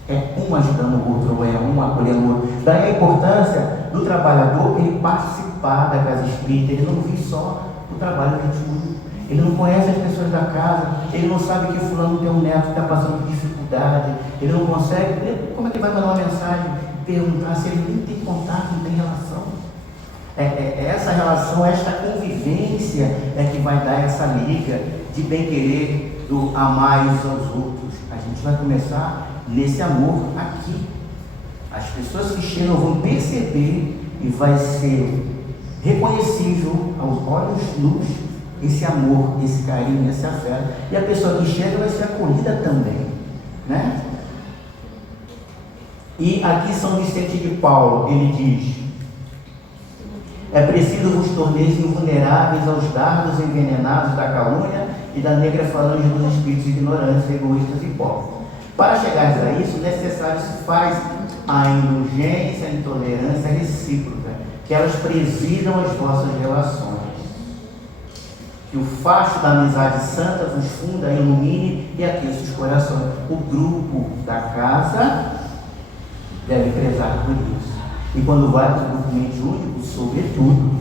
É um ajudando o outro, é um acolhendo o outro. Daí a importância do trabalhador ele participar da casa espírita. Ele não vive só o trabalho de tudo. Ele não conhece as pessoas da casa, ele não sabe que fulano tem um neto que está passando por dificuldade, ele não consegue. Como é que vai mandar uma mensagem e perguntar se ele nem tem contato, não tem relação? Essa relação, esta convivência é que vai dar essa liga de bem-querer, do amar uns aos outros. A gente vai começar nesse amor aqui. As pessoas que chegam vão perceber e vai ser reconhecível aos olhos nus esse amor, esse carinho, esse afeto. E a pessoa que chega vai ser acolhida também, né? E aqui São Vicente de Paulo, ele diz: é preciso vos torneis invulneráveis aos dardos envenenados da calúnia e da negra falange dos espíritos ignorantes, egoístas e hipócritas. Para chegares a isso, necessário se faz a indulgência, a intolerância recíproca, que elas presidam as vossas relações. Que o facho da amizade santa vos funda, ilumine e aqueça os corações. O grupo da casa deve prezar por isso. E quando vai para o grupo mediúnico, sobretudo,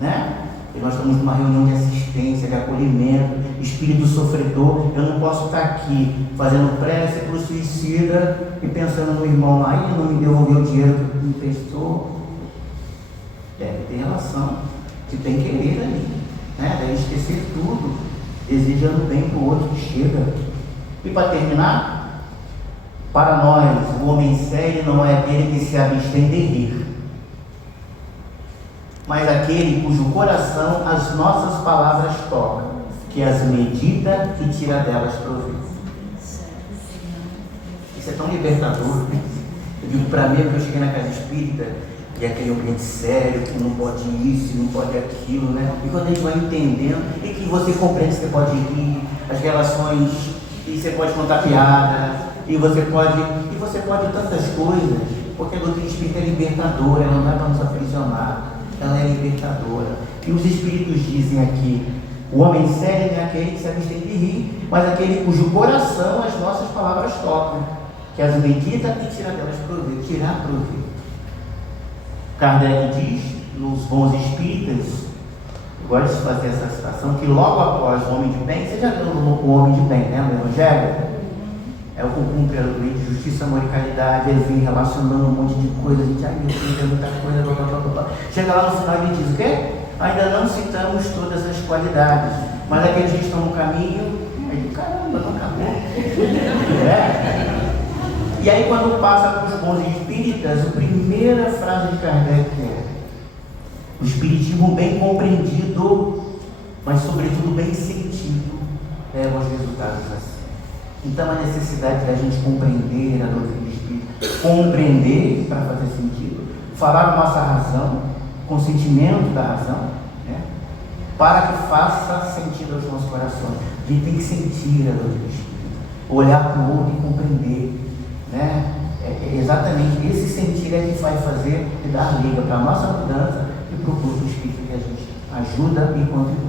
né? E nós estamos numa reunião de assistência, de acolhimento, espírito sofredor. Eu não posso estar aqui fazendo prece para o suicida e pensando no irmão lá, e não me devolveu o dinheiro que me emprestou. Deve ter relação, que tem querer ali, né? Deve esquecer tudo, desejando bem para o outro que chega. E para terminar, para nós, o homem sério não é aquele que se abstém de rir, mas aquele cujo coração as nossas palavras tocam, que as medita e tira delas proveito. Isso é tão libertador. Eu digo para mim, que eu cheguei na casa espírita, e aquele ambiente sério, que não pode isso, não pode aquilo, né? E quando a gente vai entendendo, e que você compreende que você pode rir, as relações, e você pode contar piada, e você pode tantas coisas, porque a doutrina espírita é libertadora, ela não é para nos aprisionar, ela é libertadora. E os espíritos dizem aqui: o homem sério é aquele que se abstém de rir, mas aquele cujo coração as nossas palavras tocam, que as medita e tira delas proveito, tirar proveito. Kardec diz, nos bons espíritas, eu gosto de fazer essa citação, que logo após o homem de bem, você já viu o homem de bem, né, no Evangelho? É o que cumpre a lei de justiça, amor e caridade. Ele vem relacionando um monte de coisas. A gente, ai meu Deus, tem muita coisa, blá, blá, blá, blá. Chega lá no final e ele diz o quê? Ainda não citamos todas as qualidades, mas aqueles que estão no caminho, aí, caramba, não acabou. E aí quando passa para os bons espíritas, a primeira frase de Kardec é: o espiritismo bem compreendido, mas sobretudo bem sentido, leva aos resultados assim. Então a necessidade da gente compreender a doutrina do Espírito, compreender para fazer sentido, falar a nossa razão, com o sentimento da razão, né? Para que faça sentido aos nossos corações. A gente tem que sentir a doutrina do Espírito, olhar para o outro e compreender, né? É exatamente esse sentir é que vai fazer e dar liga para a nossa mudança e para o curso do Espírito que a gente ajuda e contribui.